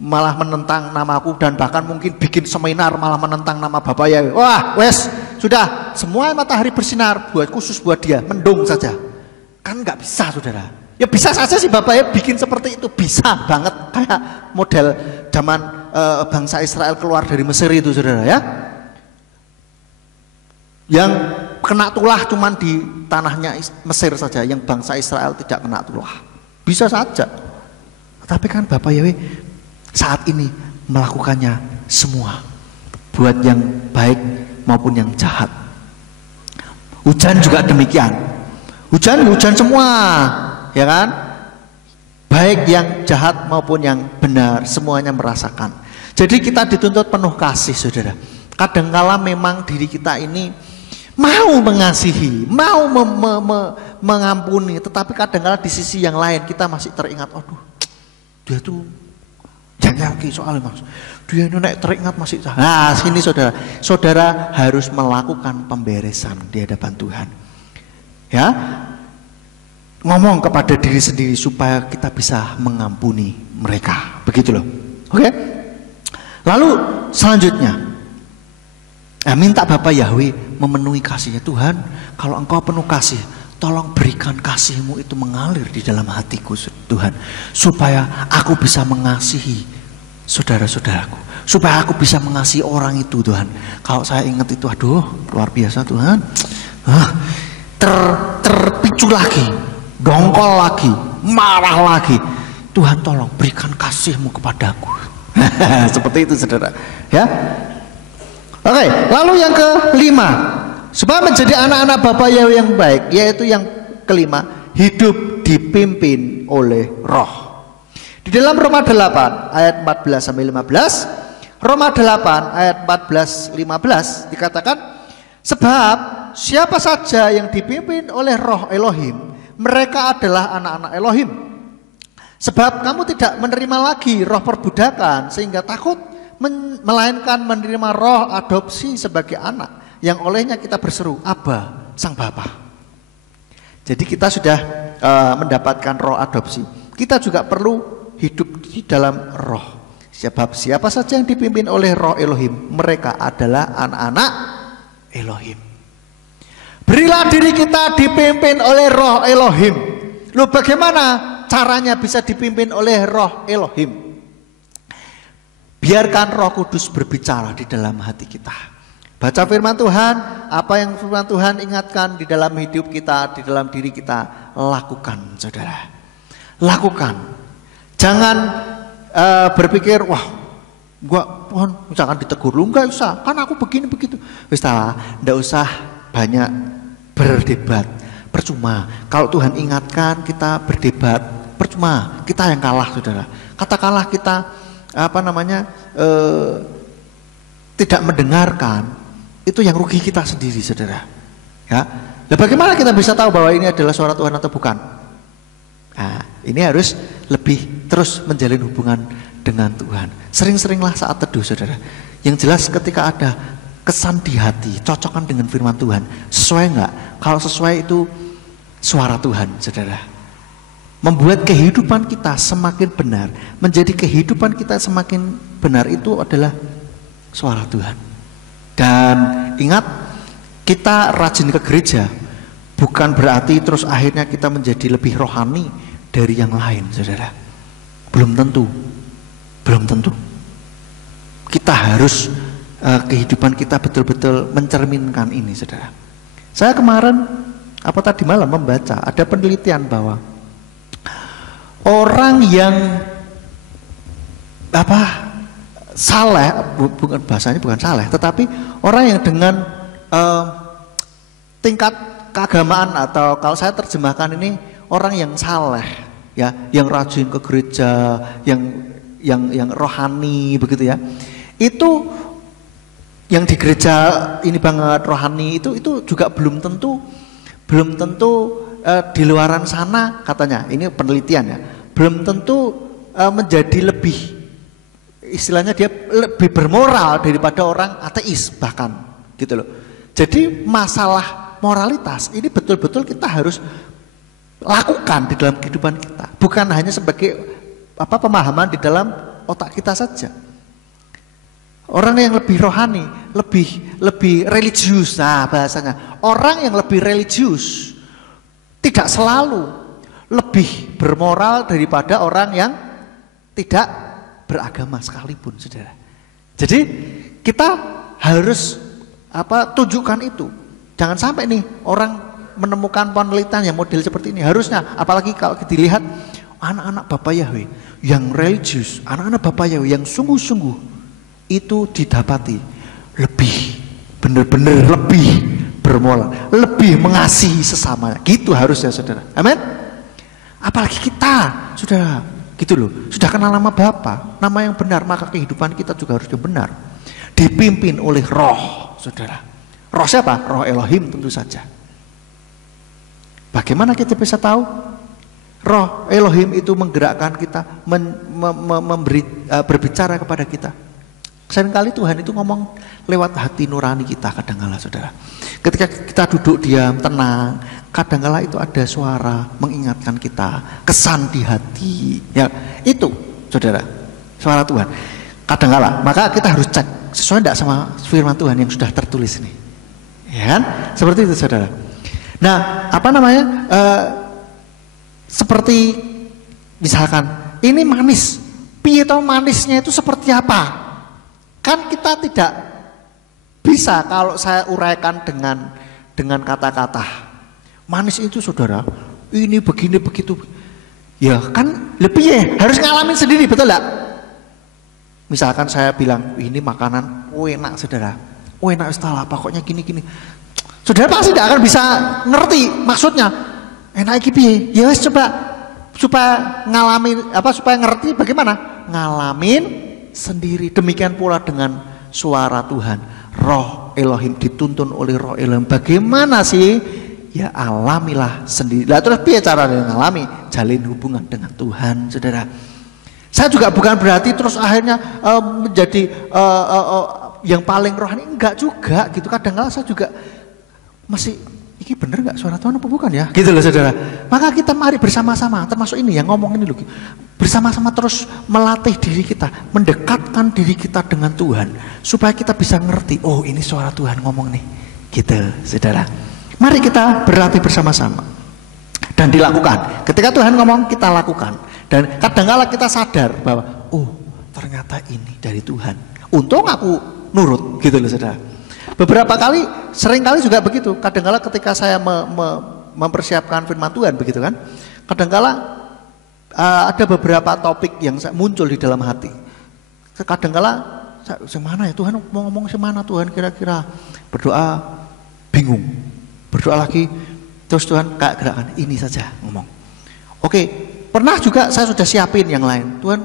malah menentang namaku dan bahkan mungkin bikin seminar malah menentang nama Bapa Yahweh. Wah, wes sudah semua matahari bersinar buat khusus buat dia, mendung saja. Kan nggak bisa saudara. Ya bisa saja sih Bapak ya bikin seperti itu, bisa banget kayak model zaman bangsa Israel keluar dari Mesir itu saudara ya. Yang kena tulah cuman di tanahnya Mesir saja, yang bangsa Israel tidak kena tulah. Bisa saja. Tapi kan Bapak Yahweh saat ini melakukannya semua. buat yang baik maupun yang jahat. Hujan juga demikian. Hujan semua, ya kan? Baik yang jahat maupun yang benar, semuanya merasakan. Jadi kita dituntut penuh kasih, saudara. Kadangkala memang diri kita ini mau mengasihi, mau mengampuni, tetapi kadangkala di sisi yang lain kita masih teringat, aduh, dia tuh jangan soalnya mas, dia ini naik teringat masih. Nah sini saudara harus melakukan pemberesan di hadapan Tuhan, ya, ngomong kepada diri sendiri supaya kita bisa mengampuni mereka, begitu loh. Oke. Lalu selanjutnya, minta Bapa Yahweh memenuhi kasihnya. Tuhan, kalau Engkau penuh kasih, tolong berikan kasih-Mu itu mengalir di dalam hatiku, Tuhan, supaya aku bisa mengasihi saudara-saudaraku, supaya aku bisa mengasihi orang itu, Tuhan. Kalau saya ingat itu, aduh, luar biasa, Tuhan. Terpicu lagi, dongkol lagi, marah lagi. Tuhan, tolong berikan kasih-Mu kepadaku. Seperti itu, saudara, ya. Oke, lalu yang kelima, supaya menjadi anak-anak Bapa Yahweh yang baik, yaitu yang kelima, hidup dipimpin oleh Roh. Di dalam Roma 8 ayat 14 sampai 15, Roma 8 ayat 14-15 dikatakan, sebab siapa saja yang dipimpin oleh Roh Elohim, mereka adalah anak-anak Elohim. Sebab kamu tidak menerima lagi roh perbudakan sehingga takut, melainkan menerima roh adopsi sebagai anak, yang olehnya kita berseru, Abba, Sang Bapa. Jadi kita sudah mendapatkan roh adopsi. Kita juga perlu hidup di dalam roh. Sebab siapa saja yang dipimpin oleh Roh Elohim, mereka adalah anak-anak Elohim. Berilah diri kita dipimpin oleh Roh Elohim. Loh, bagaimana caranya bisa dipimpin oleh Roh Elohim? Biarkan Roh Kudus berbicara di dalam hati kita. Baca firman Tuhan, apa yang firman Tuhan ingatkan di dalam hidup kita, di dalam diri kita, lakukan, saudara. Lakukan. Jangan berpikir, wah, Tuhan misalkan ditegur, lu enggak usah, kan aku begini begitu. Enggak usah banyak berdebat. Percuma. Kalau Tuhan ingatkan kita berdebat, percuma. Kita yang kalah, saudara. Katakanlah kita tidak mendengarkan, itu yang rugi kita sendiri, saudara. Ya. Nah, bagaimana kita bisa tahu bahwa ini adalah suara Tuhan atau bukan? Nah, ini harus lebih terus menjalin hubungan dengan Tuhan. Sering-seringlah saat teduh, saudara. Yang jelas ketika ada kesan di hati, cocokkan dengan firman Tuhan. Sesuai enggak? Kalau sesuai itu suara Tuhan, saudara. Membuat kehidupan kita semakin benar, menjadi kehidupan kita semakin benar, itu adalah suara Tuhan. Dan ingat, kita rajin ke gereja bukan berarti terus akhirnya kita menjadi lebih rohani dari yang lain, saudara. Belum tentu. Belum tentu. Kita harus kehidupan kita betul-betul mencerminkan ini, saudara. Saya kemarin tadi malam membaca ada penelitian bahwa orang yang saleh, bukan bahasanya bukan saleh, tetapi orang yang dengan tingkat keagamaan, atau kalau saya terjemahkan ini orang yang saleh, ya, yang rajin ke gereja, yang rohani begitu ya. Itu yang di gereja ini banget rohani, itu juga belum tentu di luaran sana, katanya, ini penelitian ya, belum tentu menjadi lebih, istilahnya dia lebih bermoral daripada orang ateis bahkan, gitu loh. Jadi masalah moralitas ini betul-betul kita harus lakukan di dalam kehidupan kita, bukan hanya sebagai pemahaman di dalam otak kita saja. Orang yang lebih rohani, lebih religius, nah bahasanya, orang yang lebih religius tidak selalu lebih bermoral daripada orang yang tidak beragama sekalipun, saudara. Jadi kita harus tunjukkan itu. Jangan sampai nih orang menemukan penelitian yang model seperti ini. Harusnya, apalagi kalau kita lihat anak-anak Bapa Yahweh yang religius, anak-anak Bapa Yahweh yang sungguh-sungguh, itu didapati lebih, benar-benar lebih bermoral, lebih mengasihi sesamanya. Gitu harusnya saudara. Amin. Apalagi kita, saudara, gitu loh. Sudah kenal nama Bapa, nama yang benar, maka kehidupan kita juga harusnya benar. Dipimpin oleh Roh, saudara. Roh siapa? Roh Elohim tentu saja. Bagaimana kita bisa tahu? Roh Elohim itu menggerakkan kita, berbicara kepada kita. Seringkali Tuhan itu ngomong lewat hati nurani kita kadangkala, saudara. Ketika kita duduk diam, tenang, kadangkala itu ada suara mengingatkan kita, kesan di hati. Ya, itu, saudara, suara Tuhan. Kadangkala, maka kita harus cek sesuai tidak sama firman Tuhan yang sudah tertulis ini. Ya kan? Seperti itu, saudara. Nah, apa namanya? Seperti misalkan ini manis, piye tau manisnya itu seperti apa? Kan kita tidak bisa kalau saya uraikan dengan kata-kata. Manis itu, saudara, ini begini begitu. Ya kan lebih ya harus ngalamin sendiri, betul enggak? Misalkan saya bilang ini makanan enak, saudara. Enak setelah pokoknya gini-gini. Saudara pasti tidak akan bisa ngerti maksudnya. Enak iki piye? Ya wis coba supaya ngalamin supaya ngerti bagaimana? Ngalamin sendiri. Demikian pula dengan suara Tuhan, Roh Elohim, dituntun oleh Roh Elohim. Bagaimana sih? Ya alamilah sendiri. Lah terus piye caranya ngalami? Jalin hubungan dengan Tuhan, saudara. Saya juga bukan berarti terus akhirnya menjadi yang paling rohani, enggak juga gitu. Kadang-kadang saya juga masih ini bener nggak suara Tuhan apa bukan ya? Gitu loh, saudara. Maka kita mari bersama-sama, termasuk ini yang ngomong ini loh, bersama-sama terus melatih diri kita, mendekatkan diri kita dengan Tuhan, supaya kita bisa ngerti, oh ini suara Tuhan ngomong nih, gitu, saudara. Mari kita berlatih bersama-sama dan dilakukan. Ketika Tuhan ngomong, kita lakukan. Dan kadang-kala kita sadar bahwa, oh ternyata ini dari Tuhan. Untung aku nurut, gitu loh, saudara. Beberapa kali, sering kali juga begitu. Kadangkala ketika saya mempersiapkan firman Tuhan begitu kan, kadangkala ada beberapa topik yang muncul di dalam hati. Kadangkala semana ya Tuhan mau ngomong semana Tuhan kira-kira, berdoa bingung, berdoa lagi terus Tuhan kayak gerakan ini saja ngomong. Oke, pernah juga saya sudah siapin yang lain. Tuhan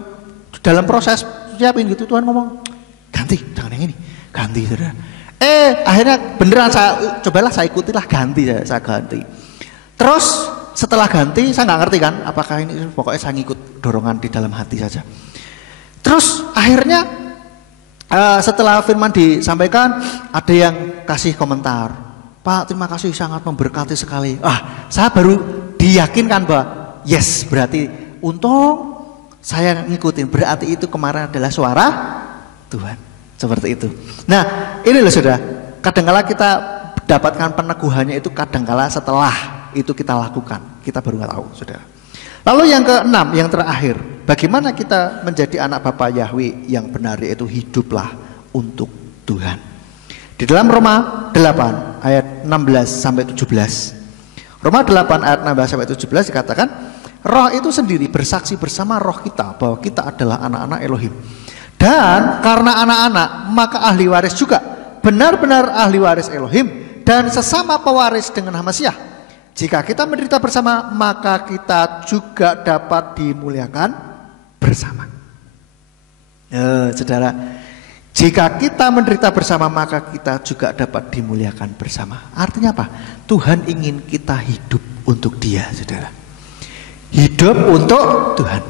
dalam proses siapin gitu Tuhan ngomong ganti, jangan yang ini, ganti saudara. Akhirnya beneran cobalah saya ikutilah, ganti saya ganti. Terus setelah ganti saya nggak ngerti kan apakah ini, pokoknya saya ngikut dorongan di dalam hati saja. Terus akhirnya setelah firman disampaikan ada yang kasih komentar, Pak terima kasih sangat memberkati sekali. Saya baru diyakinkan bahwa yes, berarti untung saya ngikutin, berarti itu kemarin adalah suara Tuhan. Seperti itu. Nah, ini loh saudara, kadangkala kita dapatkan peneguhannya itu kadangkala setelah itu kita lakukan, kita baru nggak tahu, saudara. Lalu yang keenam, yang terakhir, bagaimana kita menjadi anak Bapa Yahweh yang benar, yaitu hiduplah untuk Tuhan. Di dalam Roma 8 ayat 16 sampai 17. Roma 8 ayat 16 sampai 17 dikatakan, Roh itu sendiri bersaksi bersama roh kita bahwa kita adalah anak-anak Elohim. Dan karena anak-anak, maka ahli waris juga, benar-benar ahli waris Elohim dan sesama pewaris dengan Hamasyah. Jika kita menderita bersama, maka kita juga dapat dimuliakan bersama. Saudara, jika kita menderita bersama, maka kita juga dapat dimuliakan bersama. Artinya apa? Tuhan ingin kita hidup untuk Dia, saudara. Hidup untuk Tuhan,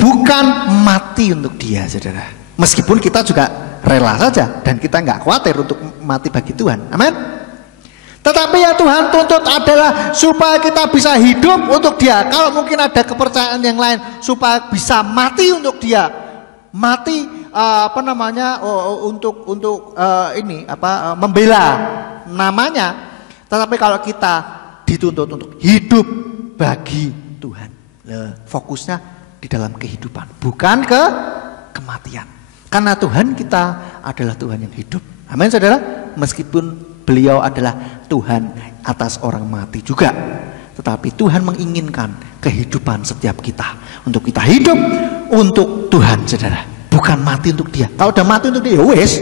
bukan mati untuk Dia, saudara. Meskipun kita juga rela saja dan kita nggak khawatir untuk mati bagi Tuhan, amin. Tetapi yang Tuhan tuntut adalah supaya kita bisa hidup untuk Dia. Kalau mungkin ada kepercayaan yang lain supaya bisa mati untuk Dia, mati untuk membela namanya. Tetapi kalau kita dituntut untuk hidup bagi Tuhan, fokusnya di dalam kehidupan, bukan ke kematian. Karena Tuhan kita adalah Tuhan yang hidup. Amin, saudara. Meskipun Beliau adalah Tuhan atas orang mati juga, tetapi Tuhan menginginkan kehidupan setiap kita, untuk kita hidup untuk Tuhan, saudara. Bukan mati untuk Dia. Kalau udah mati untuk Dia, ya wes,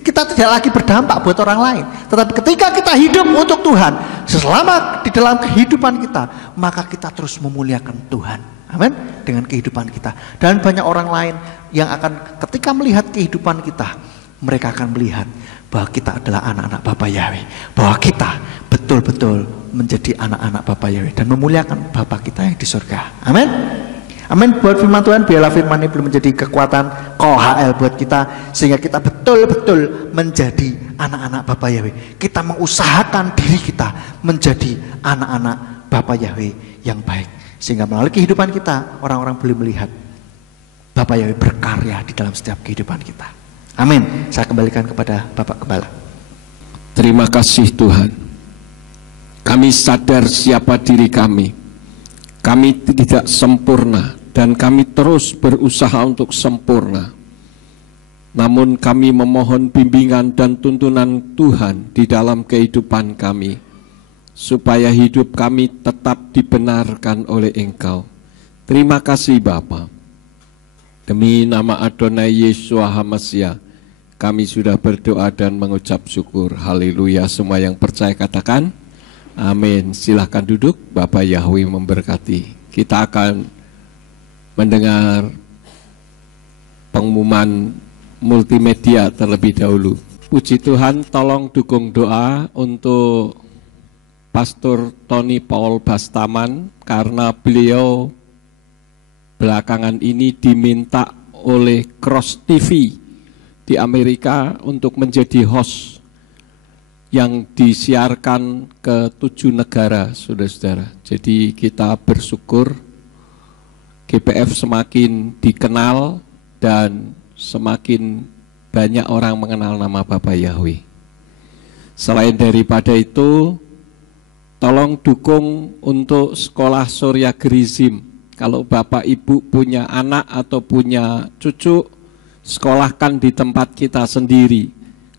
kita tidak lagi berdampak buat orang lain. Tetapi ketika kita hidup untuk Tuhan, selama di dalam kehidupan kita, maka kita terus memuliakan Tuhan. Amin. Dengan kehidupan kita. Dan banyak orang lain yang akan ketika melihat kehidupan kita, mereka akan melihat bahwa kita adalah anak-anak Bapa Yahweh, bahwa kita betul-betul menjadi anak-anak Bapa Yahweh dan memuliakan Bapa kita yang di surga. Amin. Amin. Buat firman Tuhan, biarlah firman ini belum menjadi kekuatan KHL buat kita, sehingga kita betul-betul menjadi anak-anak Bapa Yahweh. Kita mengusahakan diri kita menjadi anak-anak Bapa Yahweh yang baik, sehingga melalui kehidupan kita orang-orang boleh melihat Bapa Yahweh berkarya di dalam setiap kehidupan kita. Amin. Saya kembalikan kepada Bapak Gembala. Terima kasih Tuhan. Kami sadar siapa diri kami. Kami tidak sempurna dan kami terus berusaha untuk sempurna. Namun kami memohon bimbingan dan tuntunan Tuhan di dalam kehidupan kami, supaya hidup kami tetap dibenarkan oleh Engkau. Terima kasih Bapa. Demi nama Adonai Yeshua HaMashiach, kami sudah berdoa dan mengucap syukur. Haleluya. Semua yang percaya katakan amin. Silahkan duduk. Bapak Yahweh memberkati. Kita akan mendengar pengumuman multimedia terlebih dahulu. Puji Tuhan, tolong dukung doa untuk Pastor Tony Paul Bastaman, karena beliau belakangan ini diminta oleh Cross TV di Amerika untuk menjadi host yang disiarkan ke 7 negara, saudara-saudara. Jadi kita bersyukur GPF semakin dikenal dan semakin banyak orang mengenal nama Bapak Yahweh. Selain daripada itu, tolong dukung untuk sekolah Surya Gerizim. Kalau Bapak Ibu punya anak atau punya cucu, sekolahkan di tempat kita sendiri.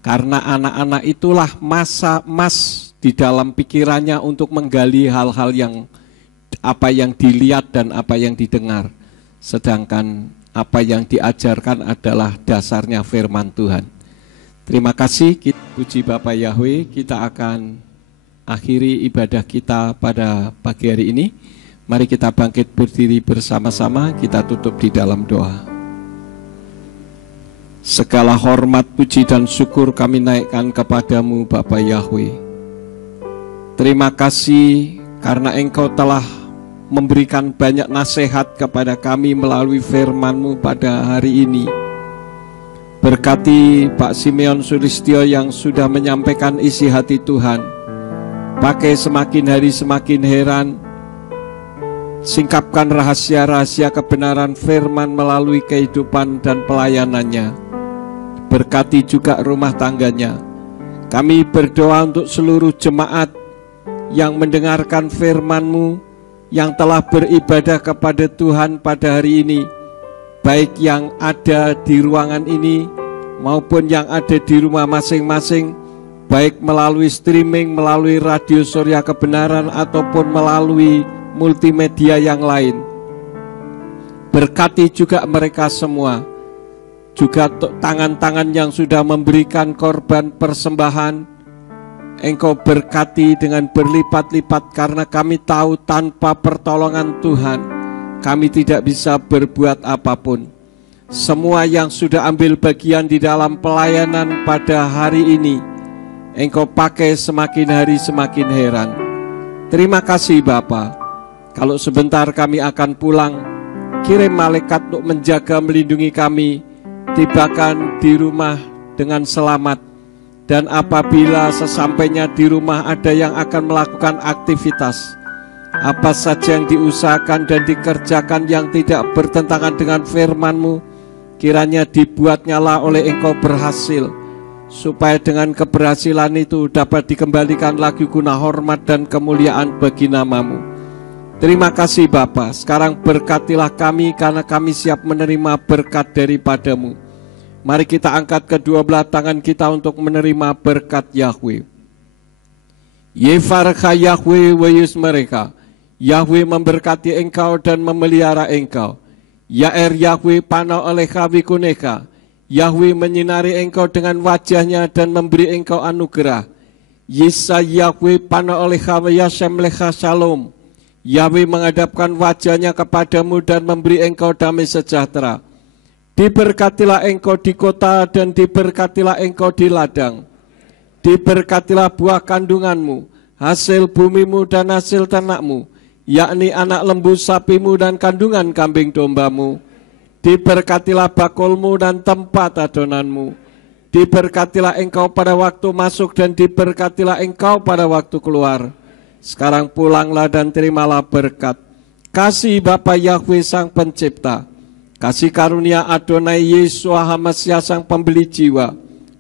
Karena anak-anak itulah masa emas di dalam pikirannya untuk menggali hal-hal yang apa yang dilihat dan apa yang didengar. Sedangkan apa yang diajarkan adalah dasarnya firman Tuhan. Terima kasih, puji Bapak Yahweh. Kita akan akhiri ibadah kita pada pagi hari ini. Mari kita bangkit berdiri bersama-sama, kita tutup di dalam doa. Segala hormat, puji dan syukur kami naikkan kepadamu Bapa Yahweh. Terima kasih karena Engkau telah memberikan banyak nasihat kepada kami melalui firman-Mu pada hari ini. Berkati Pak Simeon Sulistyo yang sudah menyampaikan isi hati Tuhan. Pakai semakin hari semakin heran, singkapkan rahasia-rahasia kebenaran firman melalui kehidupan dan pelayanannya. Berkati juga rumah tangganya. Kami berdoa untuk seluruh jemaat yang mendengarkan firman-Mu, yang telah beribadah kepada Tuhan pada hari ini, baik yang ada di ruangan ini maupun yang ada di rumah masing-masing, baik melalui streaming, melalui radio Surya Kebenaran ataupun melalui multimedia yang lain. Berkati juga mereka semua, juga tangan-tangan yang sudah memberikan korban persembahan. Engkau berkati dengan berlipat-lipat, karena kami tahu tanpa pertolongan Tuhan kami tidak bisa berbuat apapun. Semua yang sudah ambil bagian di dalam pelayanan pada hari ini, Engkau pakai semakin hari semakin heran. Terima kasih Bapa. Kalau sebentar kami akan pulang, kirim malaikat untuk menjaga melindungi kami, tibakan di rumah dengan selamat. Dan apabila sesampainya di rumah ada yang akan melakukan aktivitas, apa saja yang diusahakan dan dikerjakan yang tidak bertentangan dengan firman-Mu, kiranya dibuatnyalah oleh Engkau berhasil, supaya dengan keberhasilan itu dapat dikembalikan lagi guna hormat dan kemuliaan bagi nama-Mu. Terima kasih Bapa. Sekarang berkatilah kami, karena kami siap menerima berkat daripada-Mu. Mari kita angkat kedua belah tangan kita untuk menerima berkat Yahweh. Yefarcha Yahweh wayus mereka. Yahweh memberkati engkau dan memelihara engkau. Yaer Yahweh panau olecha vikuneka. Yahweh menyinari engkau dengan wajahnya dan memberi engkau anugerah. Yisa Yahweh pana olecha vayashem lecha shalom. Yahweh menghadapkan wajahnya kepadamu dan memberi engkau damai sejahtera. Diberkatilah engkau di kota dan diberkatilah engkau di ladang. Diberkatilah buah kandunganmu, hasil bumimu dan hasil ternakmu, yakni anak lembu sapimu dan kandungan kambing dombamu. Diberkatilah bakulmu dan tempat adonanmu. Diberkatilah engkau pada waktu masuk dan diberkatilah engkau pada waktu keluar. Sekarang pulanglah dan terimalah berkat. Kasih Bapa Yahweh Sang Pencipta, kasih karunia Adonai Yeshua HaMasiah Sang Pembeli jiwa,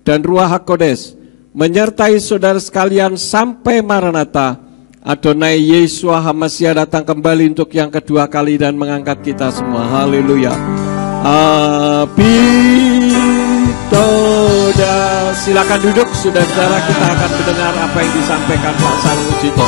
dan Ruach HaKodes menyertai saudara sekalian sampai Maranatha. Adonai Yeshua HaMasiah datang kembali untuk yang kedua kali dan mengangkat kita semua. Haleluya. Abitoda. Silakan duduk, saudara-saudara, kita akan mendengar apa yang disampaikan Pak Sarung Ujito.